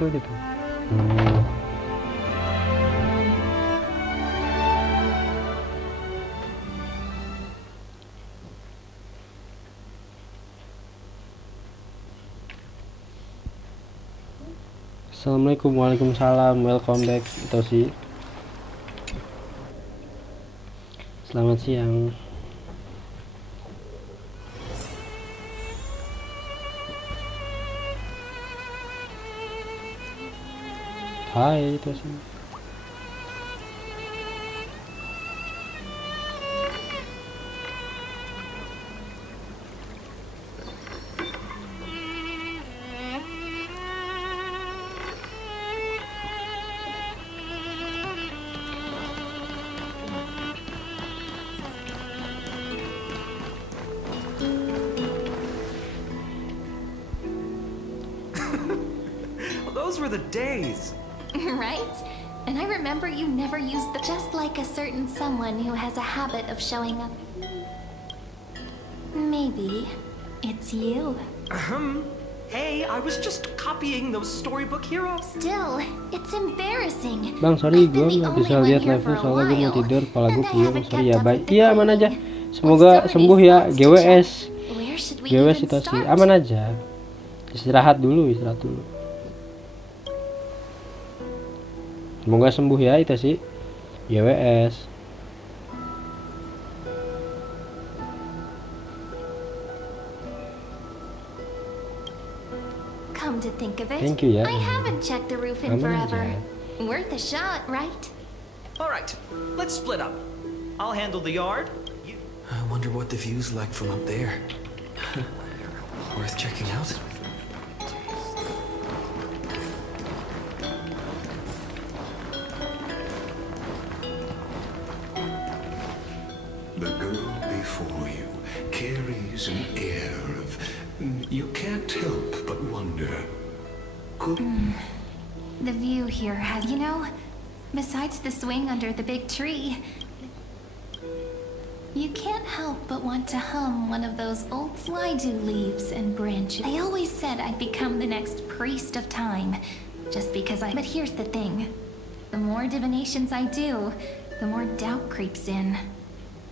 itu gitu. Hmm. Assalamualaikum, waalaikumsalam, welcome back Tosi. Selamat siang. Hai Tosi. Those were the days. Right? And I remember you never used the just like a certain someone who has a habit of showing up. Maybe it's you. Hey, I was just copying those storybook heroes. Still, it's embarrassing. Bang, sorry I've been gue the nggak only bisa one lihat here live for a soalnya gue mau while, tidur. Kepala gue and I puyeng. haven't Sorry kept ya, up bye. with the Iya, aman cleaning. aja. With Semoga so many sembuh ya, spots to GWS. check. Where should we GWS even itu sih start? aman aja. Istirahat dulu. Semoga sembuh ya itu sih. GWS. Come to think of it, Thank you ya. I haven't checked the roof in Aman forever. aja. Worth a shot, right? All right, let's split up. I'll handle the yard. You... I wonder what the view's like from up there. Worth checking out. The girl before you carries an air of... You can't help but wonder. Could... The view here has, you know, besides the swing under the big tree, you can't help but want to hum one of those old slide-do leaves and branches. I always said I'd become the next priest of time, just because I... But here's the thing. The more divinations I do, the more doubt creeps in.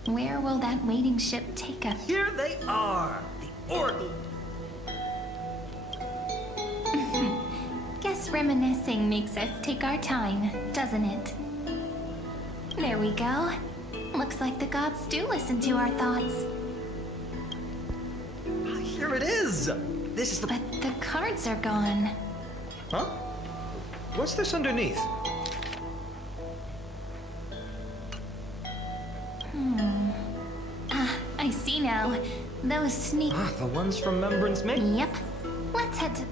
Where will that waiting ship take us? Here they are, the Oracle. Guess reminiscing makes us take our time, doesn't it? There we go. Looks like the gods do listen to our thoughts. Here it is. This is the... But the cards are gone. Huh? What's this underneath? I see now. Those sneak... Ah, the ones from Remembrance Make. Yep. Let's head to...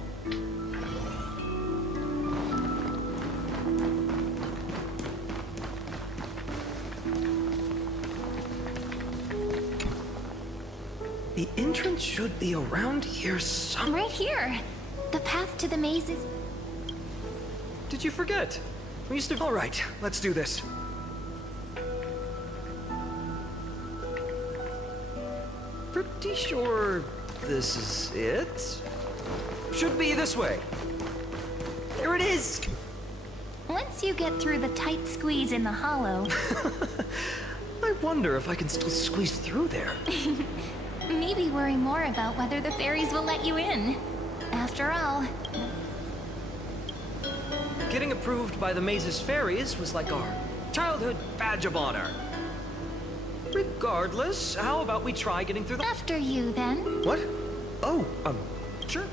The entrance should be around here somewhere. Right here. The path to the maze is... Did you forget? We used to... All right, let's do this. Pretty sure this is it. Should be this way. Here it is. Once you get through the tight squeeze in the hollow, I wonder if I can still squeeze through there. maybe worry more about whether the fairies will let you in. After all, Getting approved by the maze's fairies was like our childhood badge of honor. Regardless, how about we try getting through the... after you then. What? Oh, sure.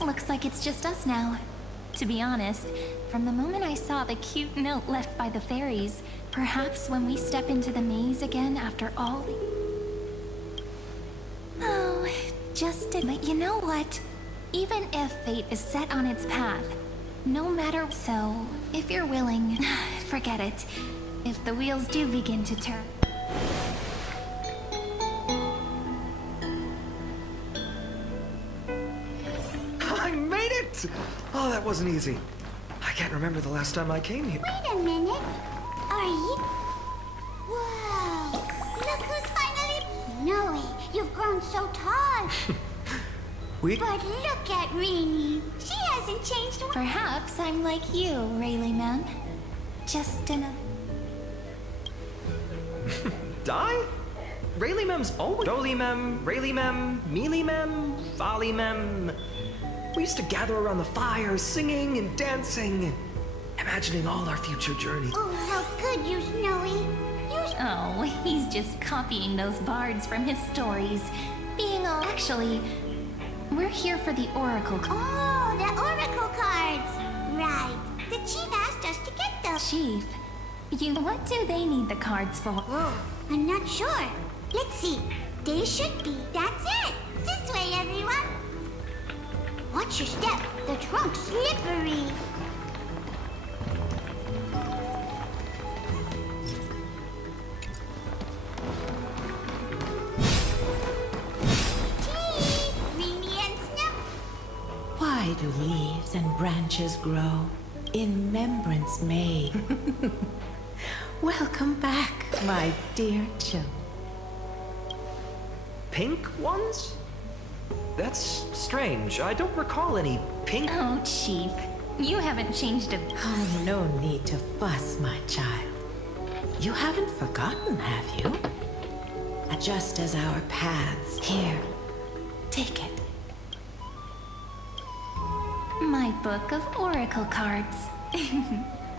Looks like it's just us now. To be honest, from the moment I saw the cute note left by the fairies, perhaps when we step into the maze again after all the... Oh, just to... But you know what? Even if fate is set on its path, no matter... So, if you're willing, forget it. If the wheels do begin to turn... I made it! Oh, that wasn't easy. I can't remember the last time I came here. Wait a minute. Are you... Whoa! Look who's finally... No way. You've grown so tall. But look at Rini. She hasn't changed. Perhaps I'm like you, Rayleigh Mem. Just in a... Die? Rayleigh Mem's always Jolie Mem, Rayleigh Mem, Mealy Mem, Folly Mem. We used to gather around the fire, singing and dancing, imagining all our future journeys. Oh, how good you, Snowy. Oh, he's just copying those bards from his stories. Being all... Actually, we're here for the Oracle Oh, the Oracle cards. Right. The chief asked us to get them. Chief, what do they need the cards for? Oh, I'm not sure. Let's see. They should be. That's it. This way, everyone. Watch your step. The trunk's slippery. Chief, Rini and Snow. Why do leaves and branches grow? In remembrance made. Welcome back, my dear children. Pink ones? That's strange. I don't recall any pink. Oh, Chief, you haven't changed a... Oh, no need to fuss, my child. You haven't forgotten, have you? Just as our paths. Here, take it. My book of Oracle cards.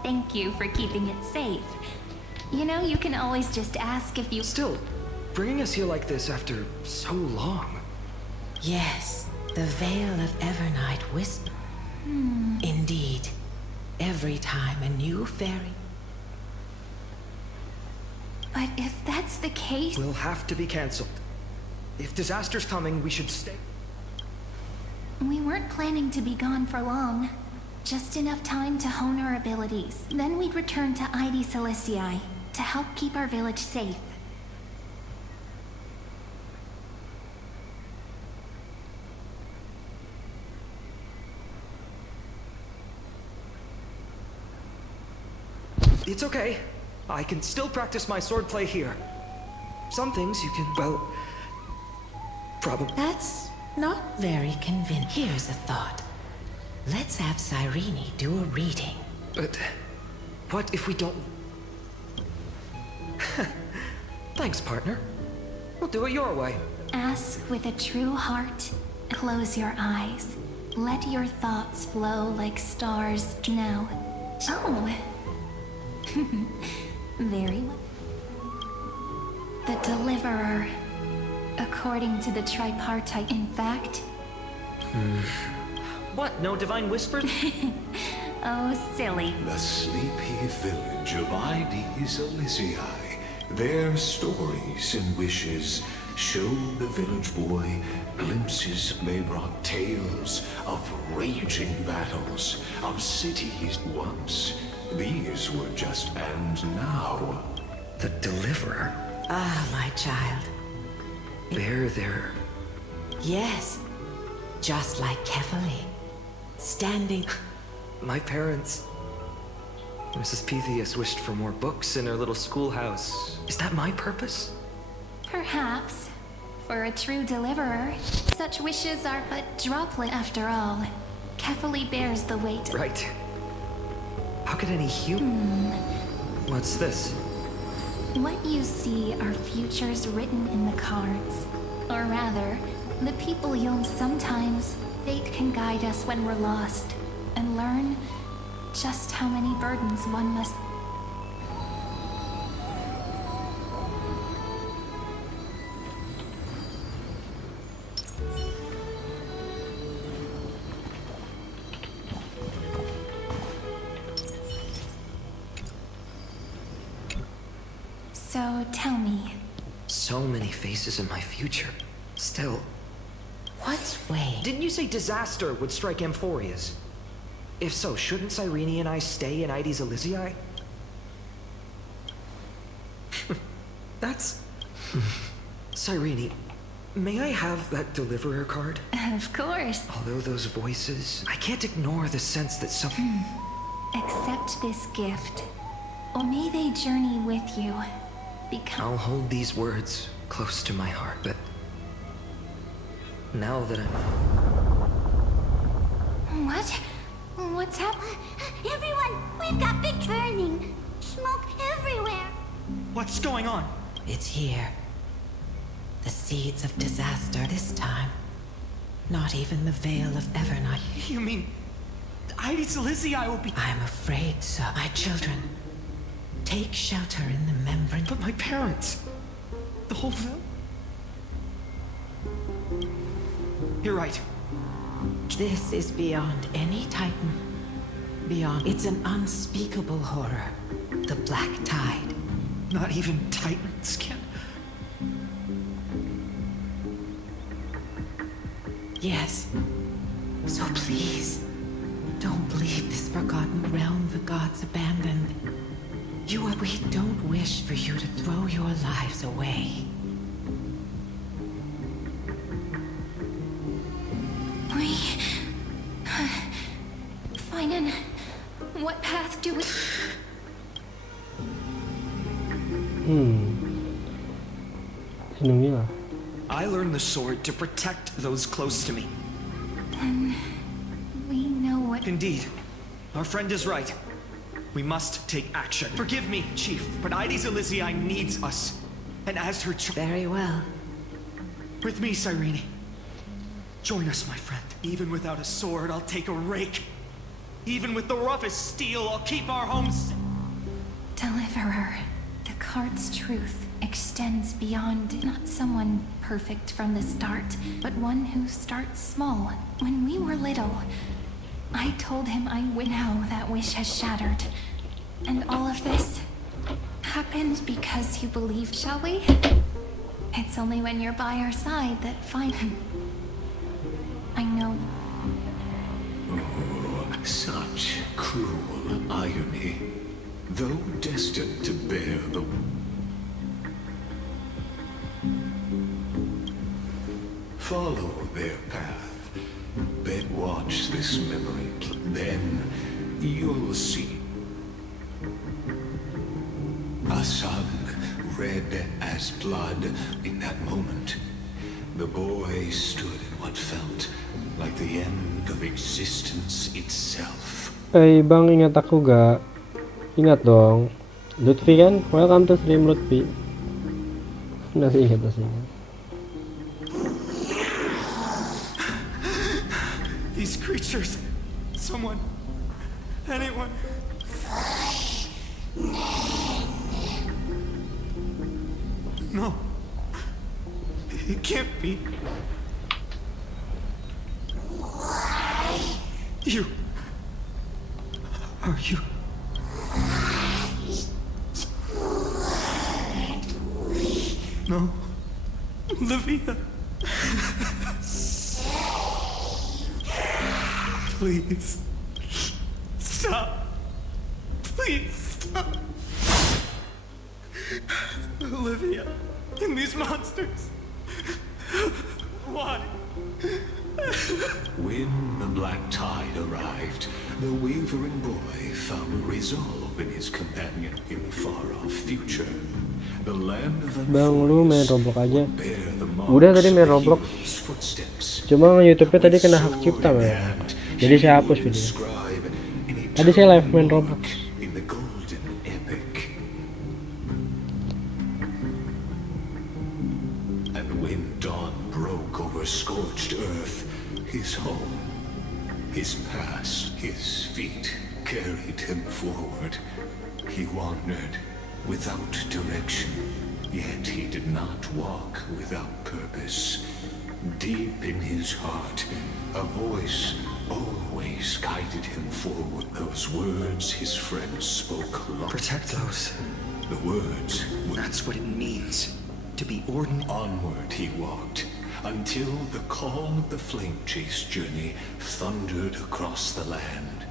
Thank you for keeping it safe. You know, you can always just ask if you... Still, bringing us here like this after so long. Yes, the veil of Evernight whisper. Indeed, every time a new fairy... But if that's the case... We'll have to be cancelled. If disaster's coming, we should stay. We weren't planning to be gone for long. Just enough time to hone our abilities. Then we'd return to Ide Celestii to help keep our village safe. It's okay. I can still practice my swordplay here. Some things you can, well, probably. That's not very convincing. Here's a thought. Let's have Cyrene do a reading. But what if we don't? Thanks, partner. We'll do it your way. Ask with a true heart. Close your eyes. Let your thoughts flow like stars now. Oh. Very well. The Deliverer. According to the tripartite, in fact. What? No divine whisper? Oh, silly. The sleepy village of Ide Celestii. Their stories and wishes show the village boy glimpses may brought tales of raging battles, of cities once. These were just and now. The Deliverer. Ah, my child. They're there. Yes, just like Kefali. Standing... My parents. Mrs. Pythias wished for more books in her little schoolhouse. Is that my purpose? Perhaps. For a true deliverer, such wishes are but droplet after all. Kefali bears the weight. Right. How could any human... What's this? What you see are futures written in the cards. Or rather, the people you'll sometimes... Fate can guide us when we're lost. And learn just how many burdens one must... So tell me, So many faces in my future. Still, What's weighing? didn't you say disaster would strike Amphorias? If so, shouldn't Cyrene and I stay in Ide Celestii? That's... Cyrene, may I have that Deliverer card? of course, Although those voices, I can't ignore the sense that some... accept this gift. Or may they journey with you. Become... I'll hold these words close to my heart, but... Now that I'm... What's happening? Everyone, we've got big burning. Smoke everywhere. What's going on? It's here. The seeds of disaster this time. Not even the veil of Evernight. You mean Ides Elysiae will be... I'm afraid so. My children, take shelter in the membrane. But my parents... The whole film? You're right. This is beyond any Titan. Beyond. It's an unspeakable horror. The Black Tide. Not even Titans can... Yes. So please, don't leave this forgotten realm the gods abandoned. We don't wish for you to throw your lives away. Finan, what path do we... Sinungi lah. I learned the sword to protect those close to me. Then we know what... Indeed. Our friend is right. We must take action. Forgive me, Chief, but Ides Elysiae needs us. And as her Very well. with me, Cyrene. Join us, my friend. Even without a sword, I'll take a rake. Even with the roughest steel, I'll keep our homes... Deliverer. The card's truth extends beyond not someone perfect from the start, but one who starts small. When we were little, I told him I would. Now that wish has shattered. And all of this happened because you believed, shall we? It's only when you're by our side that I know. Oh, such cruel irony. Though destined to bear the... Follow their path. Watch this memory. Then you'll see. A sun red as blood. In that moment, the boy stood in what felt like the end of existence itself. Eh bang, ingat aku gak? Ingat dong. Lutfi kan? Welcome to stream Lutfi. Masih ingat, masih ingat. These creatures... Someone... Anyone... No. It can't be. You... Are you... No. Olivia. Please. Stop. Please stop. Olivia. And these monsters. Why? When the black tide arrived, the wavering boy found resolve in his companion in the far-off future. The land of Bang, lu main Roblox aja. bear the Udah tadi main marks of Roblox. heroes' footsteps. Cuma YouTube-nya tadi kena hak cipta, man. Jadi saya hapus video. Inscribe an Tadi saya live main Roblox. in the golden epic. And when dawn broke over scorched earth, his home, his past, his feet carried him forward. He wandered without direction, yet he did not walk without purpose. Deep in his heart, a voice always guided him forward. Those words his friends spoke long. Protect those. The words were That's what it means. To be ordinary. onward he walked, until the call of the flame chase journey thundered across the land.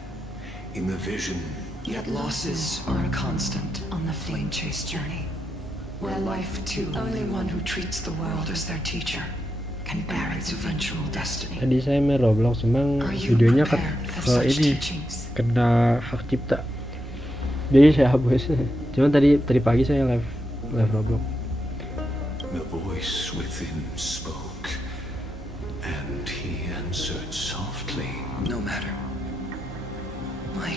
In the vision, Yet losses are a constant on the flame chase journey, where life too, only one who treats the world as their teacher, can bear its eventual destiny. Tadi saya main Roblox, emang Are you videonya prepared for ke such ini teachings? kena hak cipta. Jadi saya hapus. Cuman tadi pagi saya live Roblox. the voice within spoke, and he answered softly. No matter.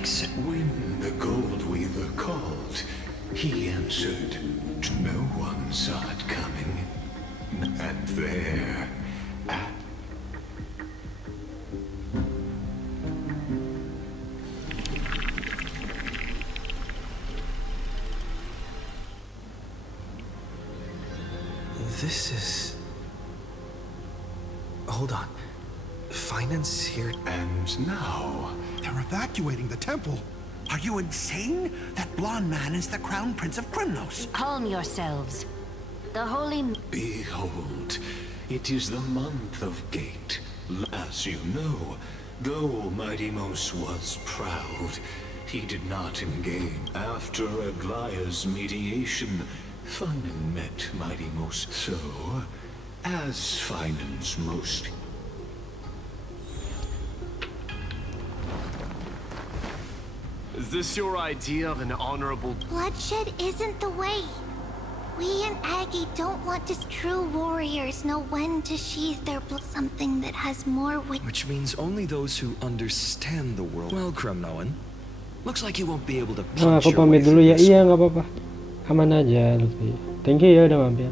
makes it. When the Gold Weaver called, he answered. No one saw it coming. And there, at This is... Hold on. Finance here... and now, They're evacuating the temple. Are you insane? That blonde man is the Crown Prince of Krymnos. Calm yourselves. The holy... behold, it is the month of Gate. As you know, though Mighty Mos was proud, he did not engage. After Aglaya's mediation, Finan met Mighty Mos. So, as Finan's most... Is this your idea of an honorable... Bloodshed isn't the way. We and Aggie don't want us true warriors know when to sheathe their blood. Something that has more weight. Which means only those who understand the world. Well, Kremnoan, looks like you won't be able to punch Aku your way pamit dulu through ya. this. Iya, nggak apa-apa. Aman aja, Lutfi. Thank you ya udah mampir.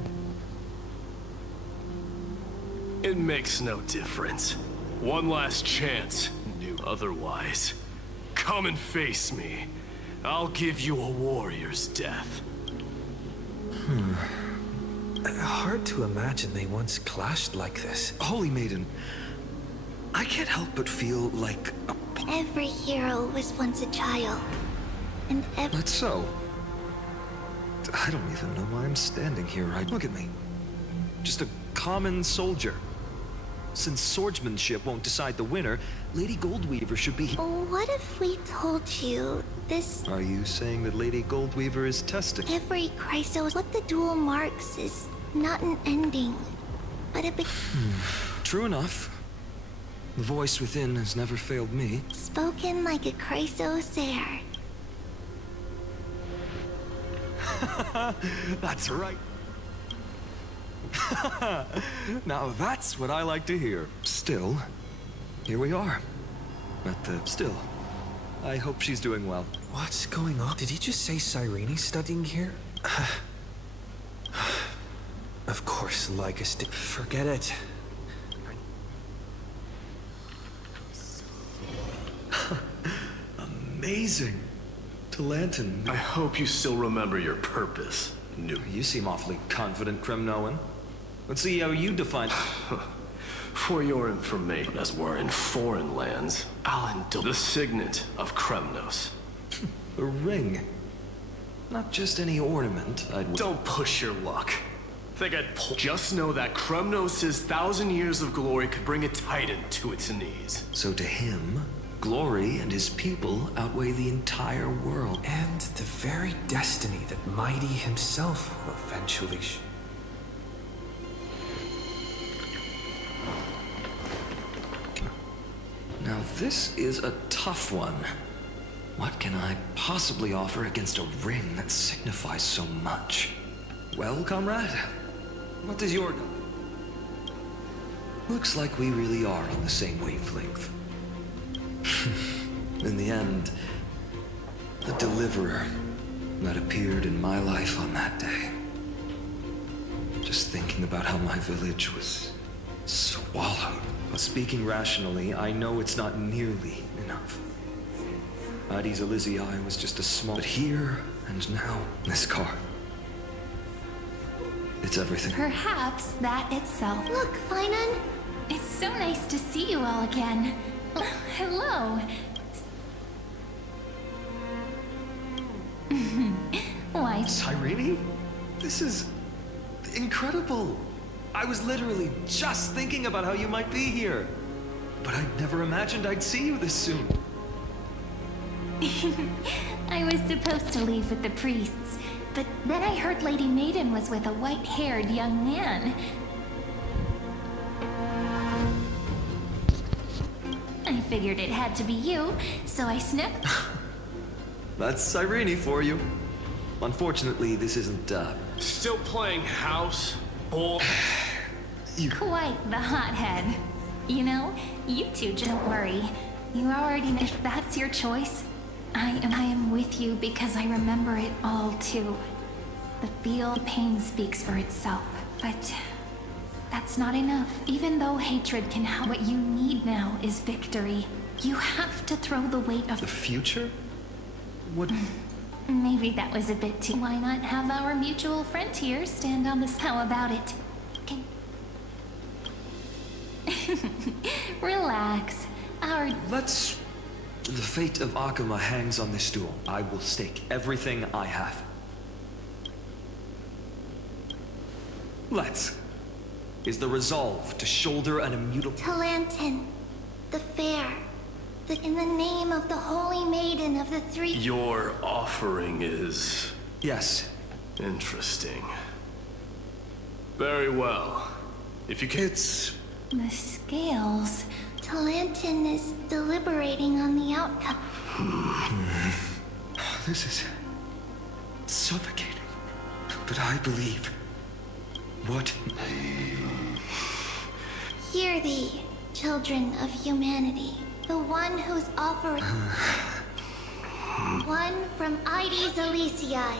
It makes no difference. One last chance. Knew otherwise. Come and face me. I'll give you a warrior's death. Hard to imagine they once clashed like this. Holy Maiden, I can't help but feel like a... Every hero was once a child. And every... That's so. I don't even know why I'm standing here. Look at me. Just a common soldier. Since swordsmanship won't decide the winner, Lady Goldweaver should be... What if we told you this... Are you saying that Lady Goldweaver is testing? Every Chrysos, what the duel marks is not an ending, but a big... True enough. The voice within has never failed me. Spoken like a Chrysos heir. That's right. Now that's what I like to hear. Still, here we are. Still, I hope she's doing well. What's going on? Did he just say Cyrene's studying here? Of course, Lycus did. Forget it. Amazing. Talantin. I hope you still remember your purpose. You seem awfully confident, Kremnoan. Let's see how you define... For your information, as we're in foreign lands, I'll indulge the signet of Kremnos. A ring. Not just any ornament, Don't push your luck. Think I'd pull... Just know that Kremnos' 1,000 years of glory could bring a titan to its knees. So to him, glory and his people outweigh the entire world. And the very destiny that Mighty himself will eventually... Now this is a tough one. What can I possibly offer against a ring that signifies so much? Well, comrade, what is your... Looks like we really are on the same wavelength. In the end, the deliverer that appeared in my life on that day. Just thinking about how my village was swallowed. But speaking rationally, I know it's not nearly enough. Addis Elysiae was just a small... But here and now, this car. It's everything. Perhaps that itself. Look, Finan. It's so nice to see you all again. Hello. Why? Cyrene? This is incredible. I was literally just thinking about how you might be here. But I never imagined I'd see you this soon. I was supposed to leave with the priests, but then I heard Lady Maiden was with a white-haired young man. I figured it had to be you, so I snipped. That's Cyrene for you. Unfortunately, this isn't, Still playing house? Bull? Quite the hothead. You know, you two, don't worry. You already know if that's your choice. I am with you because I remember it all too. The pain speaks for itself, but that's not enough. Even though hatred can help, what you need now is victory. You have to throw the weight of The future? What? Maybe that was a bit too. Why not have our mutual friend here stand on this? How about it? Can... Relax. Let's... The fate of Akuma hangs on this stool. I will stake everything I have. Let's. Is the resolve to shoulder an immutable... Talantin, the fair. In the name of the Holy Maiden of the Three... Your offering is... Yes. Interesting. Very well. If you can... It's... The scales. Talantin is deliberating on the outcome. This is... suffocating. But I believe... What? Hear thee, children of humanity. The one whose offering... one from Ides Elysiae.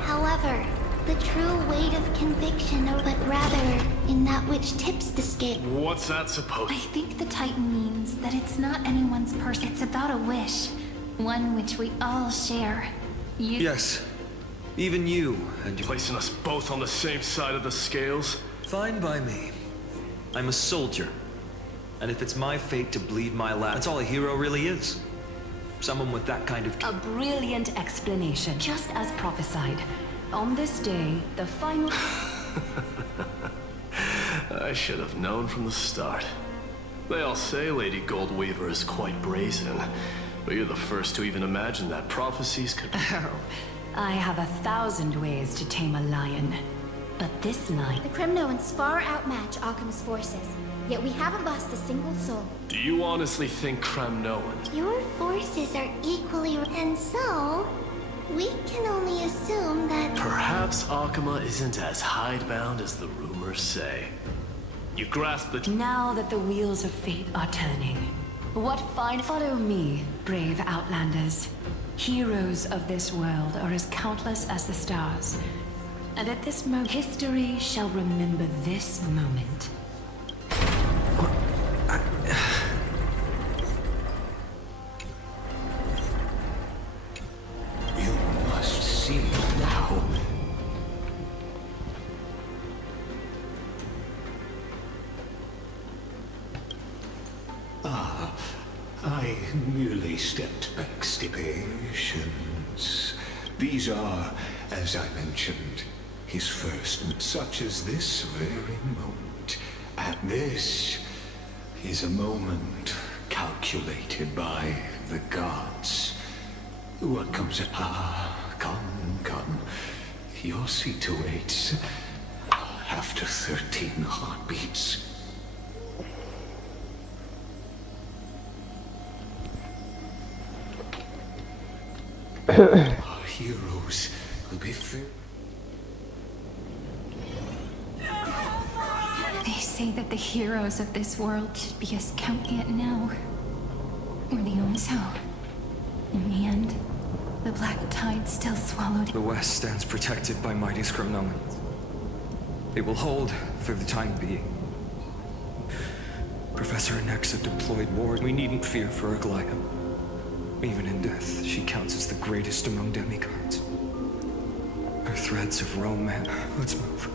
However, the true weight of conviction, but rather in that which tips the scale. What's that supposed? I think the Titan means that it's not anyone's purse. It's about a wish. One which we all share. Yes. Even you and you... Placing us both on the same side of the scales? Fine by me. I'm a soldier. And if it's my fate to bleed my last... That's all a hero really is. Someone with that kind of... A brilliant explanation, just as prophesied. On this day, the final... I should have known from the start. They all say Lady Goldweaver is quite brazen, but you're the first to even imagine that prophecies could be... Oh, I have 1,000 ways to tame a lion. But this lion... The Kremnoans far outmatch Occam's forces, yet we haven't lost a single soul. Do you honestly think Kremnoans? Your forces are equally... And so, we can only assume that... Perhaps Akuma isn't as hidebound as the rumors say. You grasp the... Now that the wheels of fate are turning, what fine... Follow me, brave outlanders. Heroes of this world are as countless as the stars. And at this moment, history shall remember this moment. You must see now. I merely stepped back stipulations. These are, as I mentioned, his first, such as this very moment. And this is a moment calculated by the gods. What comes at... come. Your seat awaits. After 13 heartbeats. Our heroes will be fair. They say that the heroes of this world should be as count yet now. We're the only so. In the end, the black tide still swallowed. The West stands protected by mighty Kremnoans. It will hold for the time being. Professor Nexa deployed ward. We needn't fear for Aglaya. Even in death, she counts as the greatest among demigods. Her threads of romance. Let's move.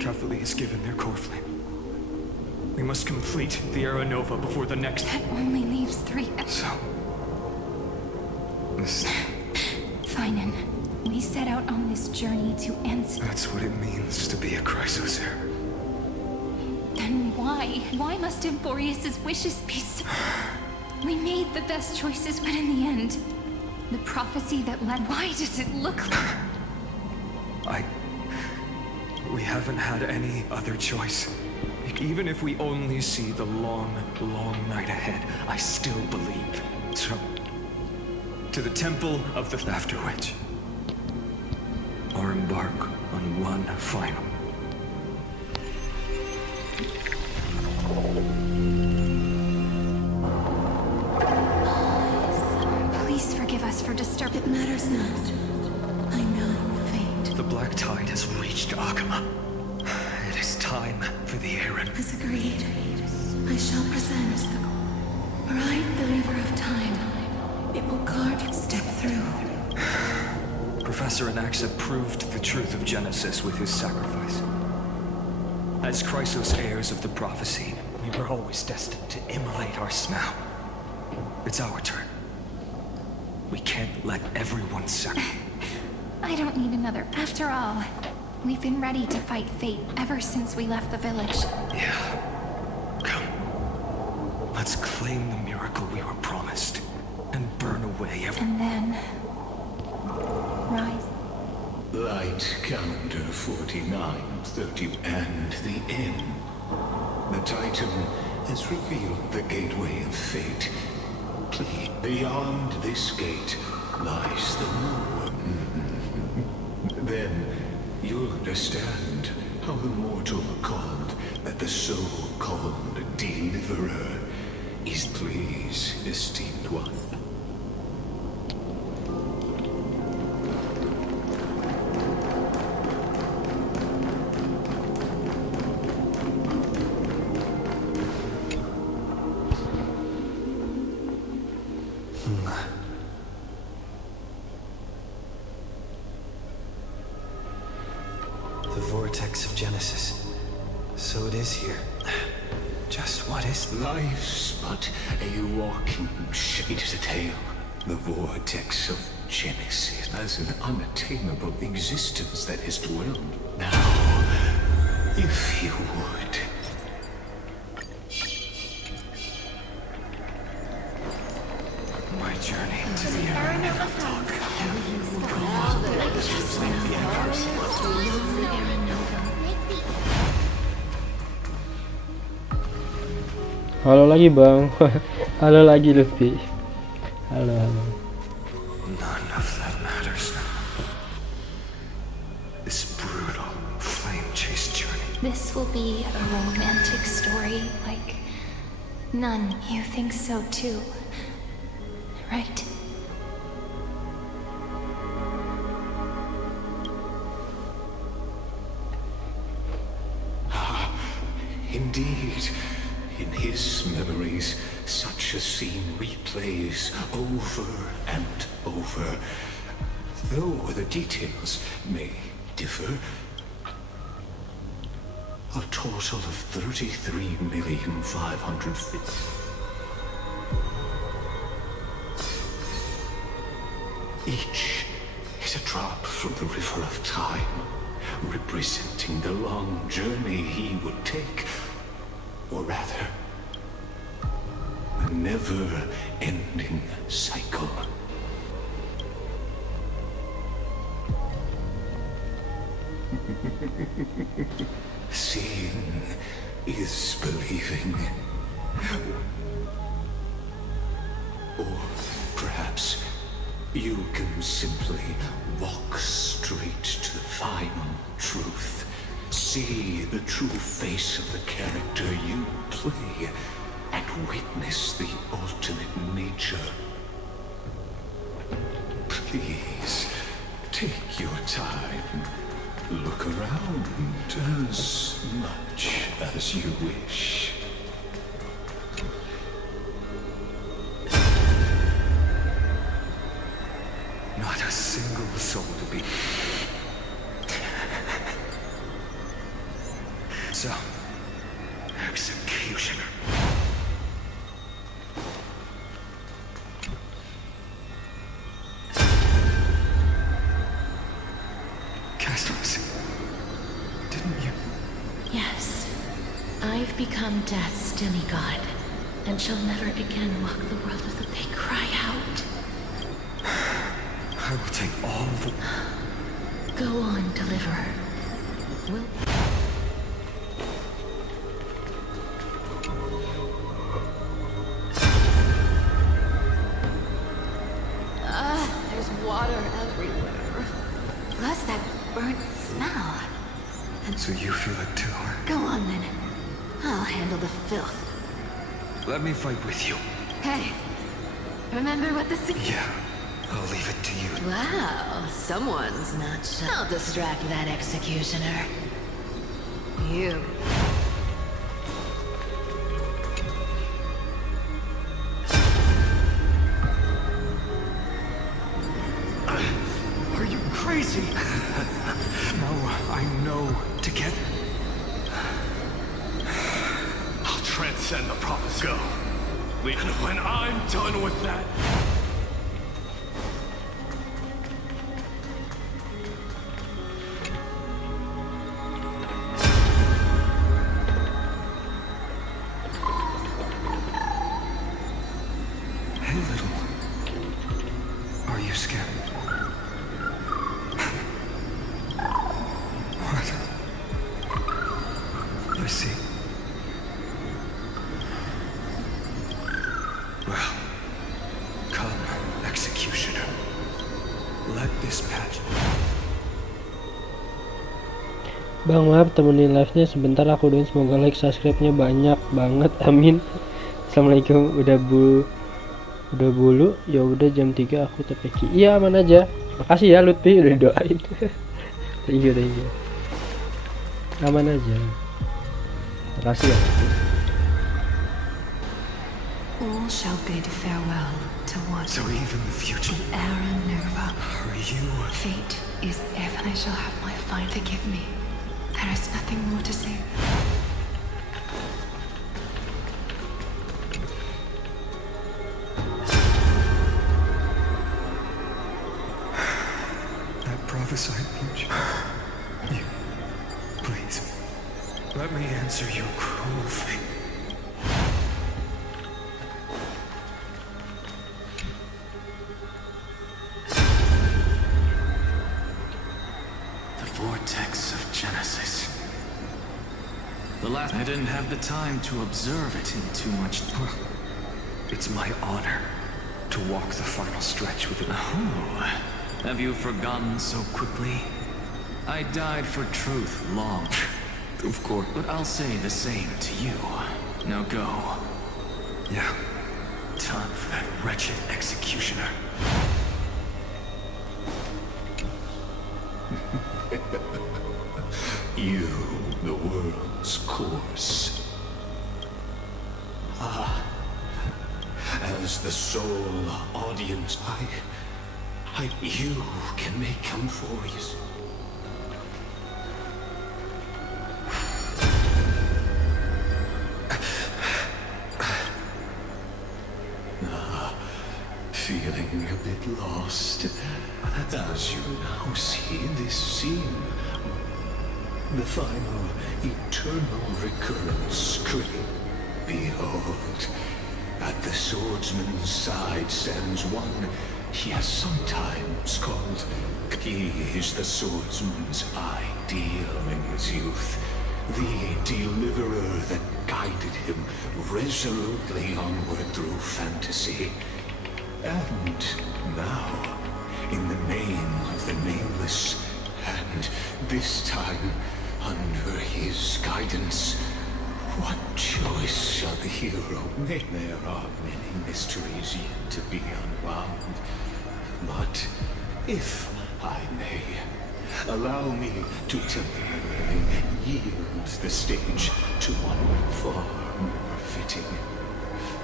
Cavalry is given their core flame. We must complete the Era Nova before the next... That only leaves 3... So... Listen. Finan, we set out on this journey to answer... That's what it means to be a Chrysocer. Then why? Why must Emborius's wishes be so... We made the best choices, but in the end, the prophecy that led... Why does it look like... We haven't had any other choice. Even if we only see the long, long night ahead, I still believe. So, to the temple of the... After which, or embark on one final. monster. It matters not. I know fate. The Black Tide has reached Akama. It is time for the Aaron. As agreed, I shall present the ride the river of time. It will guard you. Step through. Professor Anaxa proved the truth of Genesis with his sacrifice. As Chrysos heirs of the prophecy, we were always destined to immolate our now. It's our turn. We can't let everyone sacrifice. I don't need another. After all, we've been ready to fight fate ever since we left the village. Yeah. Come. Let's claim the miracle we were promised and burn away every... And then... rise. Light calendar 4930 and the end. The Titan has revealed the gateway of fate. Please, beyond this gate lies the moon. Then you'll understand how the mortal called that the so-called deliverer is. Please, esteemed one. The vortex of Genesis. So it is here. Just what is... Life's but a walking shaded tale. The vortex of Genesis as an unattainable existence that has dwelled. Now, if you would... My journey to the Aaron of Talk. Halo lagi bang. Halo lagi Lutfi. Halo. None of that matters now. This brutal flame chase journey. This will be a romantic story like none. You think so too, right? Indeed, in his memories, such a scene replays over and over. Though the details may differ, a total of 33,550,000. Each is a drop from the river of time, representing the long journey he would take. Or rather, a never-ending cycle. Seeing is believing. Or perhaps you can simply walk straight to the final truth. See the true face of the character you play and witness the ultimate nature. Please, take your time. Look around as much as you wish. Not a single soul to be... So, executioner. Castos, didn't you? Yes. I've become Death's demigod, and shall never again walk the world of the big. Cry out. I will take all the... Go on, deliverer. Will... There's water everywhere. Plus that burnt smell. So you feel it too? Go on then. I'll handle the filth. Let me fight with you. Hey, remember what the... Yeah, I'll leave it to you. Wow, someone's not shy. I'll distract that executioner. You. Are you crazy? No, I know. Together. I'll transcend the prophecy. Go. And when I'm done with that... Hey, little. Are you scared? What? I see. Well, come, executioner. Let this patch. Bang, maaf temenin live-nya sebentar, aku doain semoga like subscribe-nya banyak banget, amin. Assalamualaikum. Udah bulu, ya udah jam 3 aku TPK. Iya, aman aja. Makasih ya Lutfi udah doain. Thank you. Aman aja. Makasih ya. All shall bid farewell to one. So even the future. The era nova. Are you? Fate is ever. I shall have my fine. Forgive me. There is nothing more to say. That prophesied future. You. Please. Let me answer your cruel fate. The vortex of Genesis. The last... I didn't have the time to observe it in too much... It's my honor to walk the final stretch with it. Oh, have you forgotten so quickly? I died for truth long. Of course. But I'll say the same to you. Now go. Yeah. Time for that wretched executioner. You, the world's course. As the sole audience, you can make come furious. Feeling a bit lost, as you now see this scene. The final, eternal recurrence screen. Behold, at the swordsman's side stands one he has sometimes called. He is the swordsman's ideal in his youth, the deliverer that guided him resolutely onward through fantasy. And now, in the name of the nameless, and this time under his guidance, what choice shall the hero make? There are many mysteries yet to be unwound. But if I may, allow me to temporarily yield the stage to one far more fitting.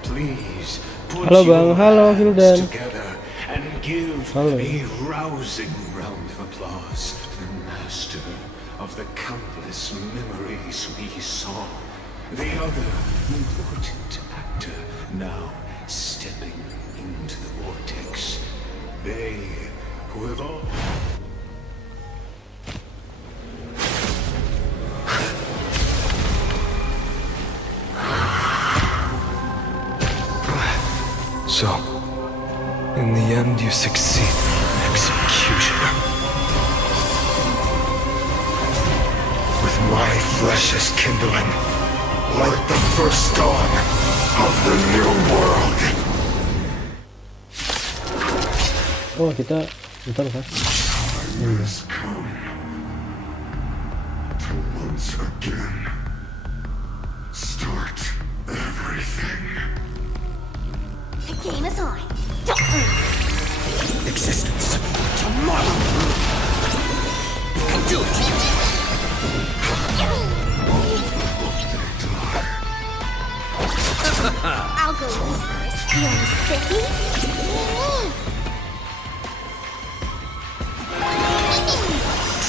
Please put Halo your Bang, halo hands Hildan. together and give Halo. a rousing round of applause to the master of the countless memories we saw. The other important actor now stepping into the vortex. They who have all... So, in the end, you succeed, executioner. With my flesh as kindling, like the first dawn of the new world. Oh, kita bentar kan? Time has come to once again start everything. The game is on. existence. Tomorrow! Do it! I'll go use first. You're spiffy?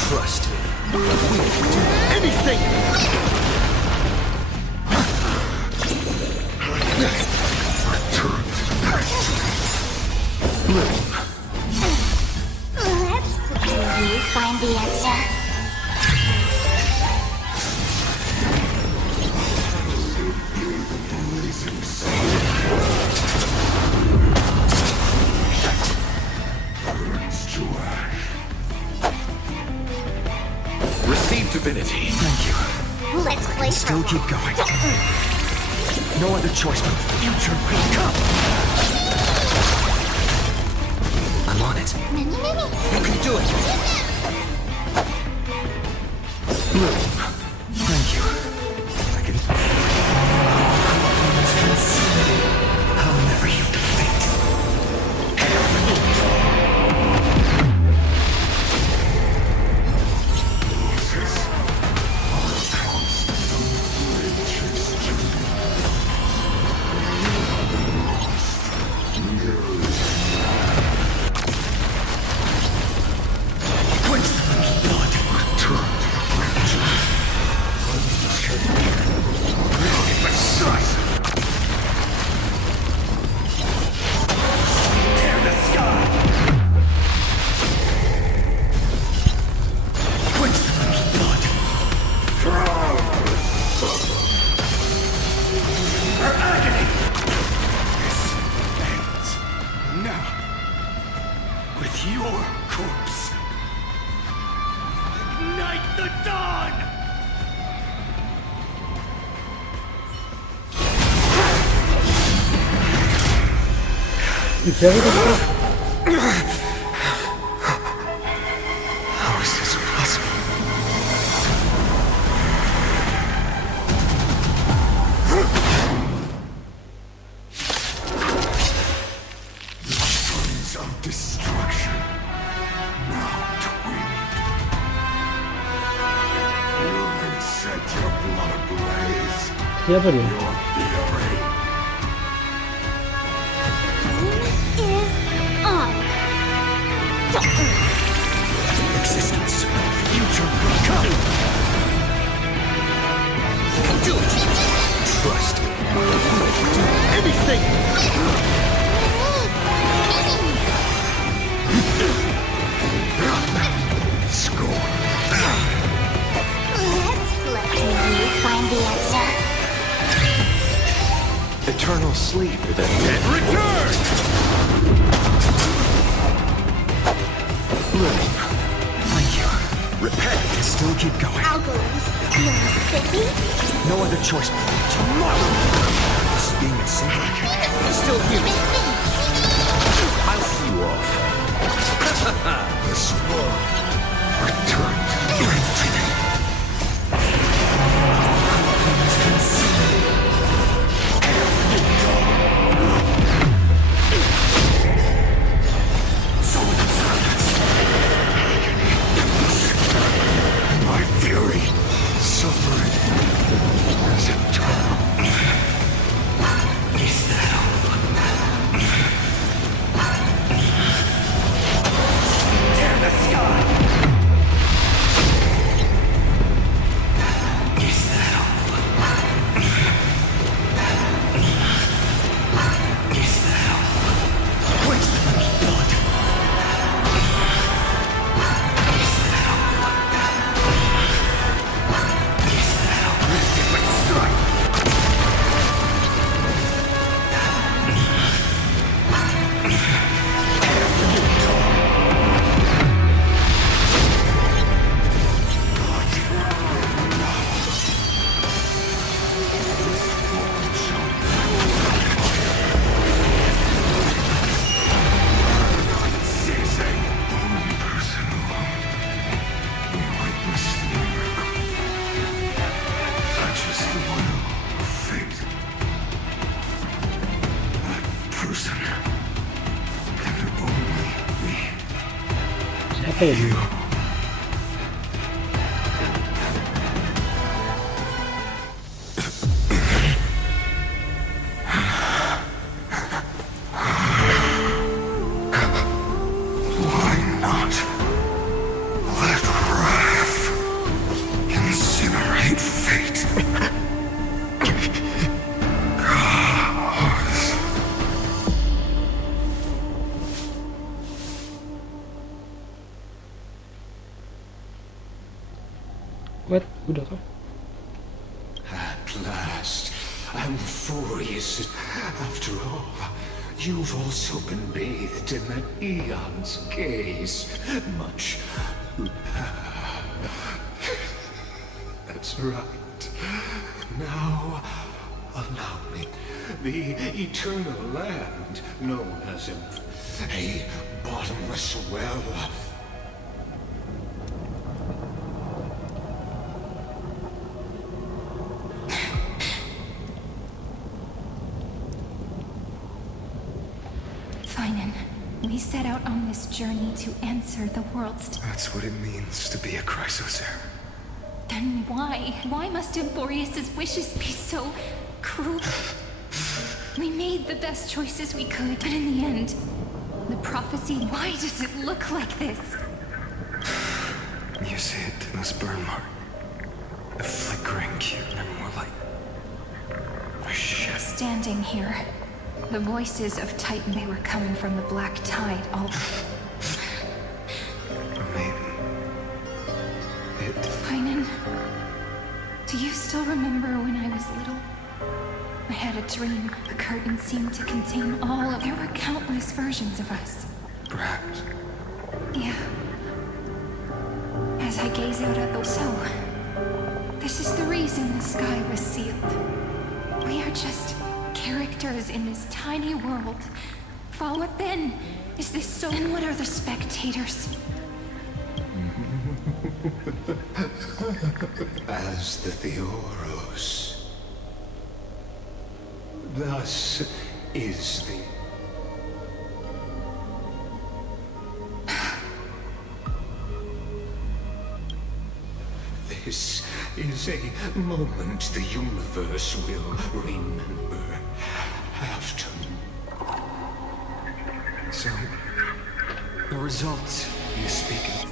Trust me. We can do anything! Let's play. You find the answer. Receive divinity. Thank you. Let's play Still keep going. No other choice but the future will come. I'm on it. You can do it. Thank you. I can. I'll never yield to fate. Your corpse. Ignite the dawn! How is this possible? Sons of destruction. Now twinned. You can set your blood ablaze. Siapa dia? Your fury. Is on. Existence. Future will come. Do it. Trust me. Do anything. Score. Let's play. You find the answer. Eternal sleep for the dead. Return! Thank you. Repent. Still keep going. I'll go use. You're spiffy? No other choice but tomorrow. This is being insane. Still here. I'll see you off. This world returned to infinity. My fury, suffering, is eternal. Is that all? Tear the sky! apa ya dulu? Why not? Let wrath incinerate fate. What? Udah kah? At last, I'm furious. After all, you've also been bathed in that eon's gaze. Much. That's right. Now, allow me. The eternal land, known as a bottomless well. Finan, we set out on this journey to answer the world's... That's what it means to be a Chrysosaur. Then why? Why must Emborius's wishes be so cruel? We made the best choices we could, but in the end, the prophecy, why does it look like this? You see it in this burn mark. The flickering cue and more light. A ship. Standing here, the voices of Titan, they were coming from the black tide, all... Maybe. It... Finan, do you still remember when I was little? I had a dream. The curtain seemed to contain all of... There were countless versions of us. Perhaps. Yeah. As I gaze out at the... So, this is the reason the sky was sealed. We are just characters in this tiny world. Follow it then. Is this so... And what are the spectators? As the Theoros. Thus is the... This is a moment the universe will remember after. So, the results you speak of.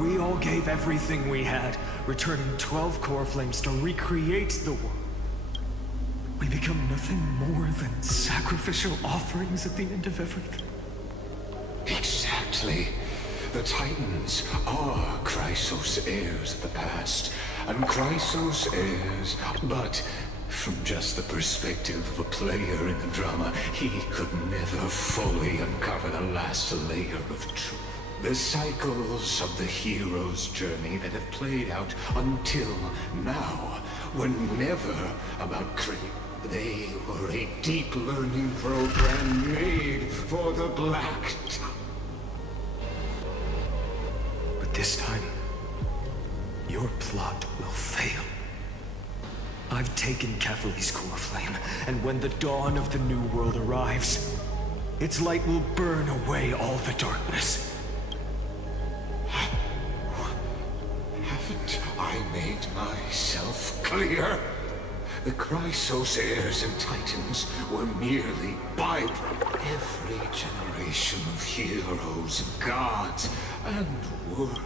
We all gave everything we had, returning 12 core flames to recreate the world. We become nothing more than sacrificial offerings at the end of everything. Exactly. The Titans are Chrysos heirs of the past, and Chrysos heirs, but from just the perspective of a player in the drama, he could never fully uncover the last layer of truth. The cycles of the hero's journey that have played out until now were never about creation. They were a deep learning program made for the Black Tower. But this time, your plot will fail. I've taken Catholi's core flame, and when the dawn of the new world arrives, its light will burn away all the darkness. Haven't I made myself clear? The Chrysos heirs and Titans were merely byproducts. Every generation of heroes, gods, and worlds.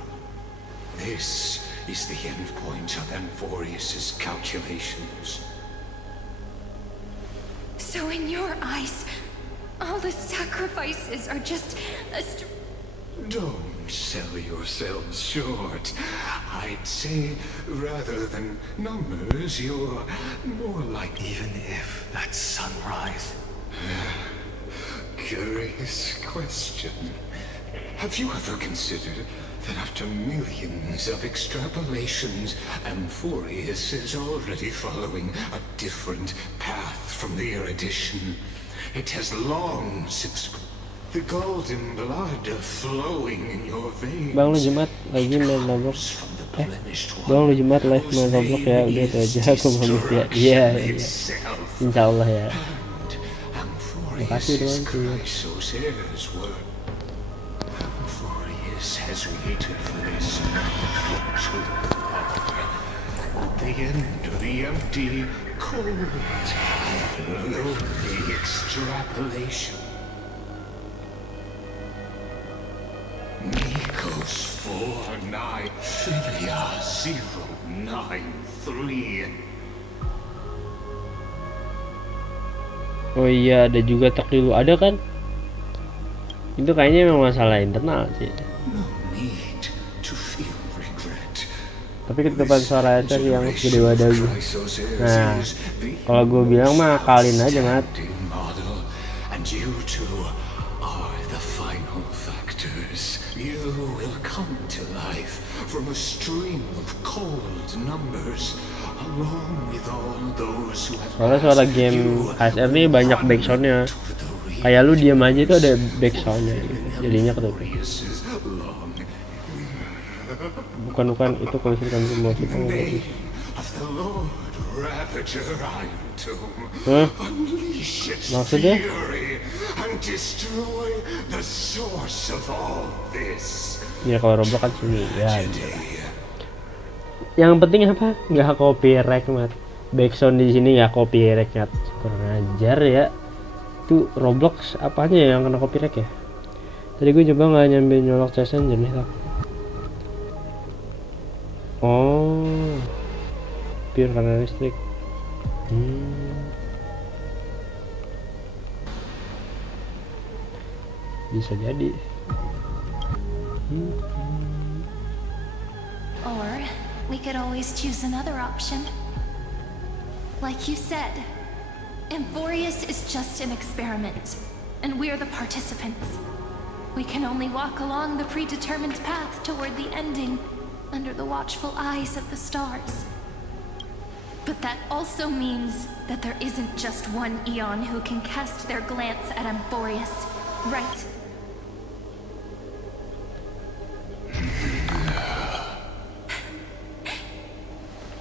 This is the end point of Emborius's calculations. So in your eyes, all the sacrifices are just a... Don't sell yourselves short. I'd say, rather than numbers, you're more like... Even if that's sunrise. Curious question. Have you ever considered that after millions of extrapolations, Amphorius is already following a different path from the erudition? It has long since... The golden blood flowing in your veins. Bang, lu Jumat lagi main Roblox. Bang, lu Jumat live main Roblox ya. Udah itu aja aku pamit ya. Iya, iya. Insyaallah ya. Makasih doang. Abyss has waited for this for too long. At the end of the empty, cold, lonely extrapolation. Nikos 49 Philia 093. Oh iya, ada juga takdilu, ada kan? Itu kayaknya memang masalah internal sih. No need to feel regret. Tapi ketutupan suara Esther yang gede wadah gitu. Nah, kalau gue bilang mah kalin aja, Mat. And you two are the final factors. You will come to life from a stream of cold numbers, along with all those who have. Soalnya suara game KSR ini banyak backsoundnya. Kayak lu diam aja itu ada backsoundnya gitu. Jadinya ketutup. Bukan itu kalau misalkan semua kita ngomong. Maksudnya? Ya kalau Roblox kan sini ya. Yang penting apa? Nggak copyright, Mat. Backsound di sini nggak copyright, Mat. Kurang ajar ya. Itu Roblox apanya ya yang kena copyright ya? Tadi gue coba nggak nyambil nyolok casan jenis lah. Oh, pure karena listrik. Bisa jadi. Or we could always choose another option. Like you said, Amphorius is just an experiment, and we're the participants. We can only walk along the predetermined path toward the ending, under the watchful eyes of the stars. But that also means that there isn't just one Eon who can cast their glance at Amphorius, right?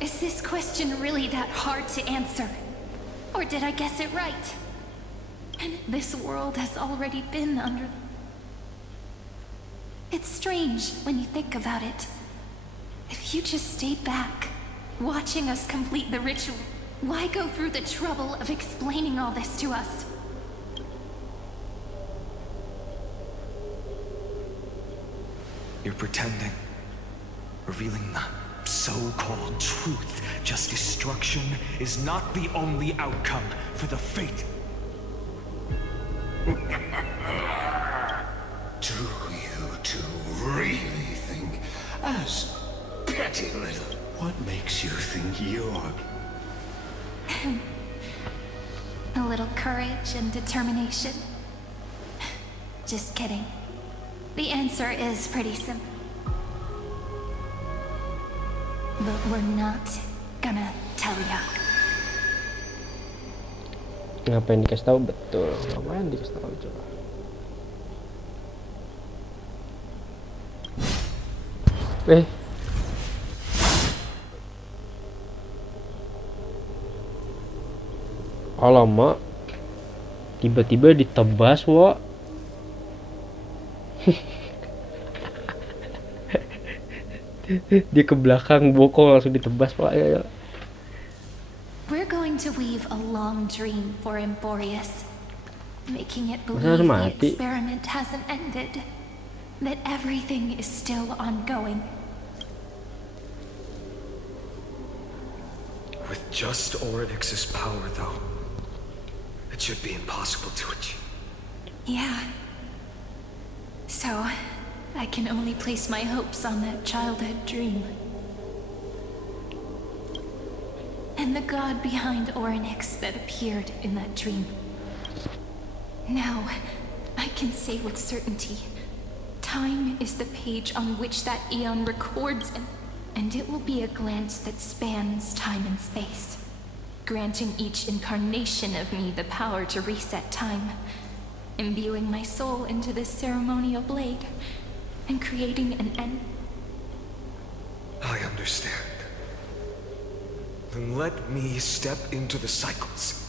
Is this question really that hard to answer? Or did I guess it right? And this world has already been under... It's strange when you think about it. If you just stayed back, watching us complete the ritual, why go through the trouble of explaining all this to us? You're pretending, revealing the so-called truth. Just destruction is not the only outcome for the fate. Do you two really think, as petty little, what makes you think you're... A little courage and determination. Just kidding. The answer is pretty simple. But we're not gonna tell ya. Ngapain dikasih tahu? Betul. Ngapain dikasih tahu coba? Alamak, tiba-tiba ditebas, Wak. Dia ke belakang, bokong langsung ditebas, Pak. Ya. We're going to weave a long dream for Amphorius, making it believe Masa the mati? experiment hasn't ended, that everything is still ongoing. With just Oryx's power, though, it should be impossible to achieve. Yeah. So, I can only place my hopes on that childhood dream. And the god behind Oryx that appeared in that dream. Now, I can say with certainty, time is the page on which that Eon records, and it will be a glance that spans time and space, granting each incarnation of me the power to reset time, imbuing my soul into this ceremonial blade, and creating an end. I understand. Then let me step into the cycles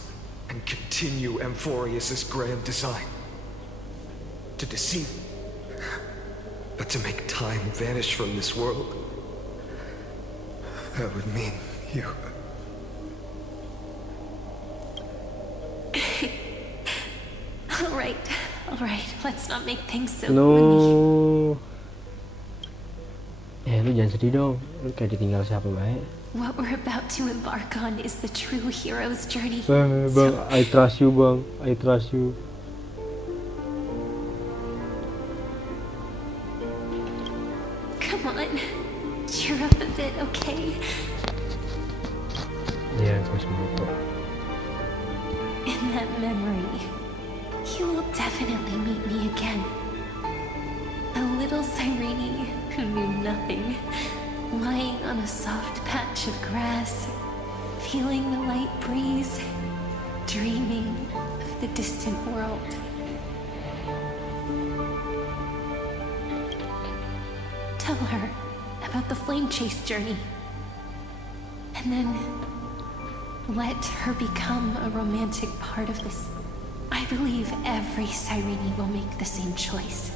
and continue Amphorius's grand design. To deceive But to make time vanish from this world, that would mean you. All right. Let's not make things so No. gloomy. Lu jangan sedih dong. Lu kayak ditinggal siapa baik. What we're about to embark on is the true hero's journey. Bang, I trust you, Bang. I trust you. Come on. Cheer up a bit, okay? Iya, gue sembuh kok. In that memory, you will definitely meet me again. A little Cyrene who knew nothing, lying on a soft patch of grass, feeling the light breeze, dreaming of the distant world. Tell her about the flame chase journey, and then let her become a romantic part of this. I believe every Cyrene will make the same choice.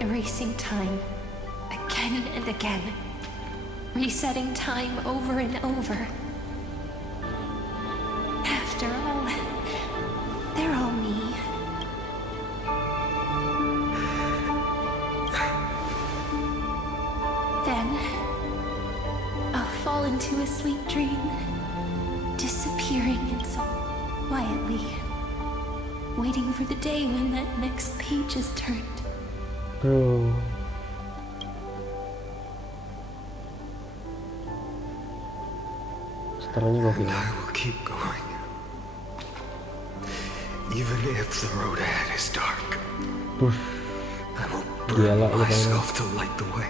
Erasing time again and again. Resetting time over and over. After all, they're all me. Then, I'll fall into a sweet dream, disappearing so quietly, waiting for the day when that next page is turned. Bro. Setelahnya gue And bilang. I will keep going. Even if the road ahead is dark, I will burn myself to light the way.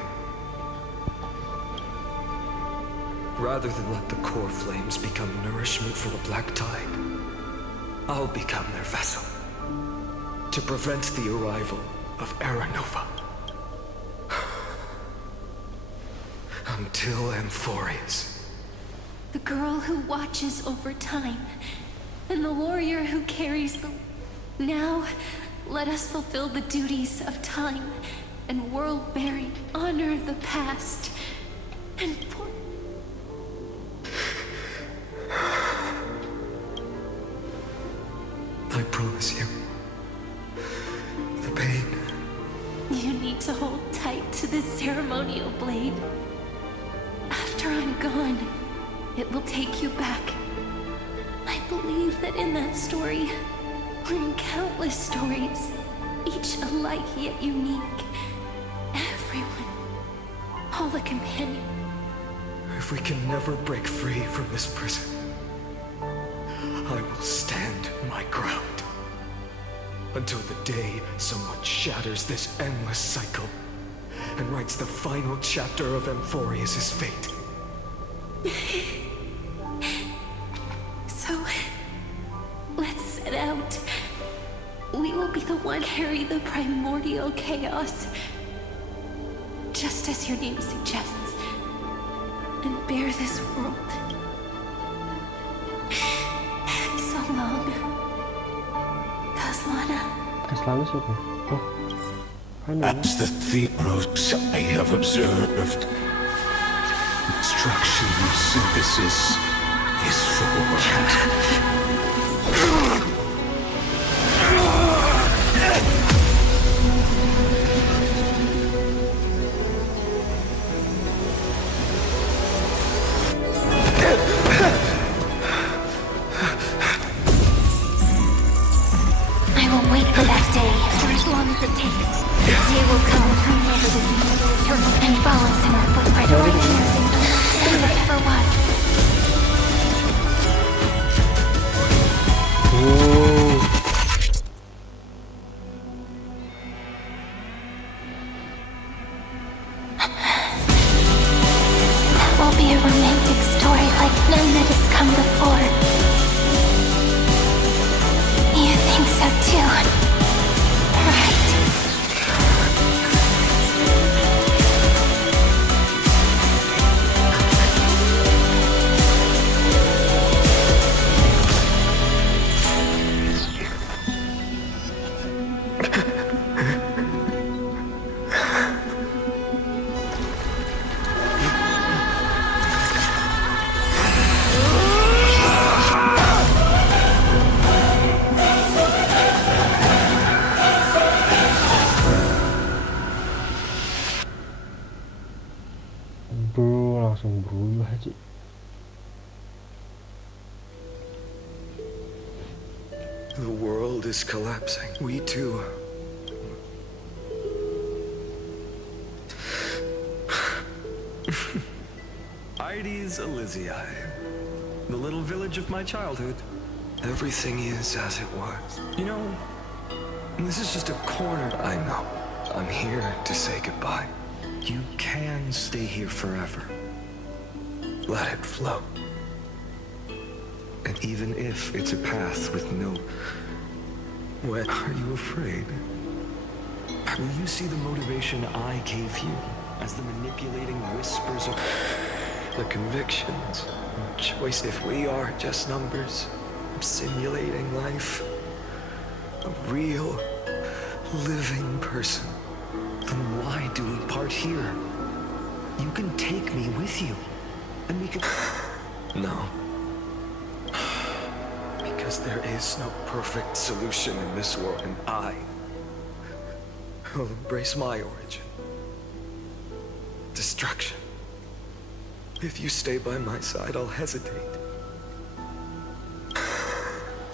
Rather than let the core flames become nourishment for the black tide, I'll become their vessel to prevent the arrival of Era Nova. Until Amphorius. The girl who watches over time, and the warrior who carries the... Now, let us fulfill the duties of time and world-bearing, honor the past, and for... I promise you, the pain. You need to hold tight to this ceremonial blade. After I'm gone, it will take you back. I believe that in that story, or in countless stories, each alike yet unique, everyone, all the companions. If we can never break free from this prison, I will stand my ground. Until the day someone shatters this endless cycle and writes the final chapter of Amphorius' fate. So, let's set out. We will be the one carry the primordial chaos, just as your name suggests, and bear this world. So long, Kaslana. Kaslana siapa? Oh, As the Theros I have observed, instruction synthesis is formed. I will wait for that day, for as long as it takes. The day will come whenever this world is eternal and follows in our footprints right here than it ever was. That will be a romantic story like none that has come before. You think so too, right? The world is collapsing. We too. Ides Elysiae, the little village of my childhood. Everything is as it was. You know, this is just a corner. I know. I'm here to say goodbye. You can stay here forever. Let it flow. And even if it's a path with no... What? Are you afraid? Will you see the motivation I gave you as the manipulating whispers of... the convictions, choice? If we are just numbers, simulating life, a real, living person, then why do we part here? You can take me with you, and we can... No. Because there is no perfect solution in this world, and I will embrace my origin. Destruction. If you stay by my side, I'll hesitate.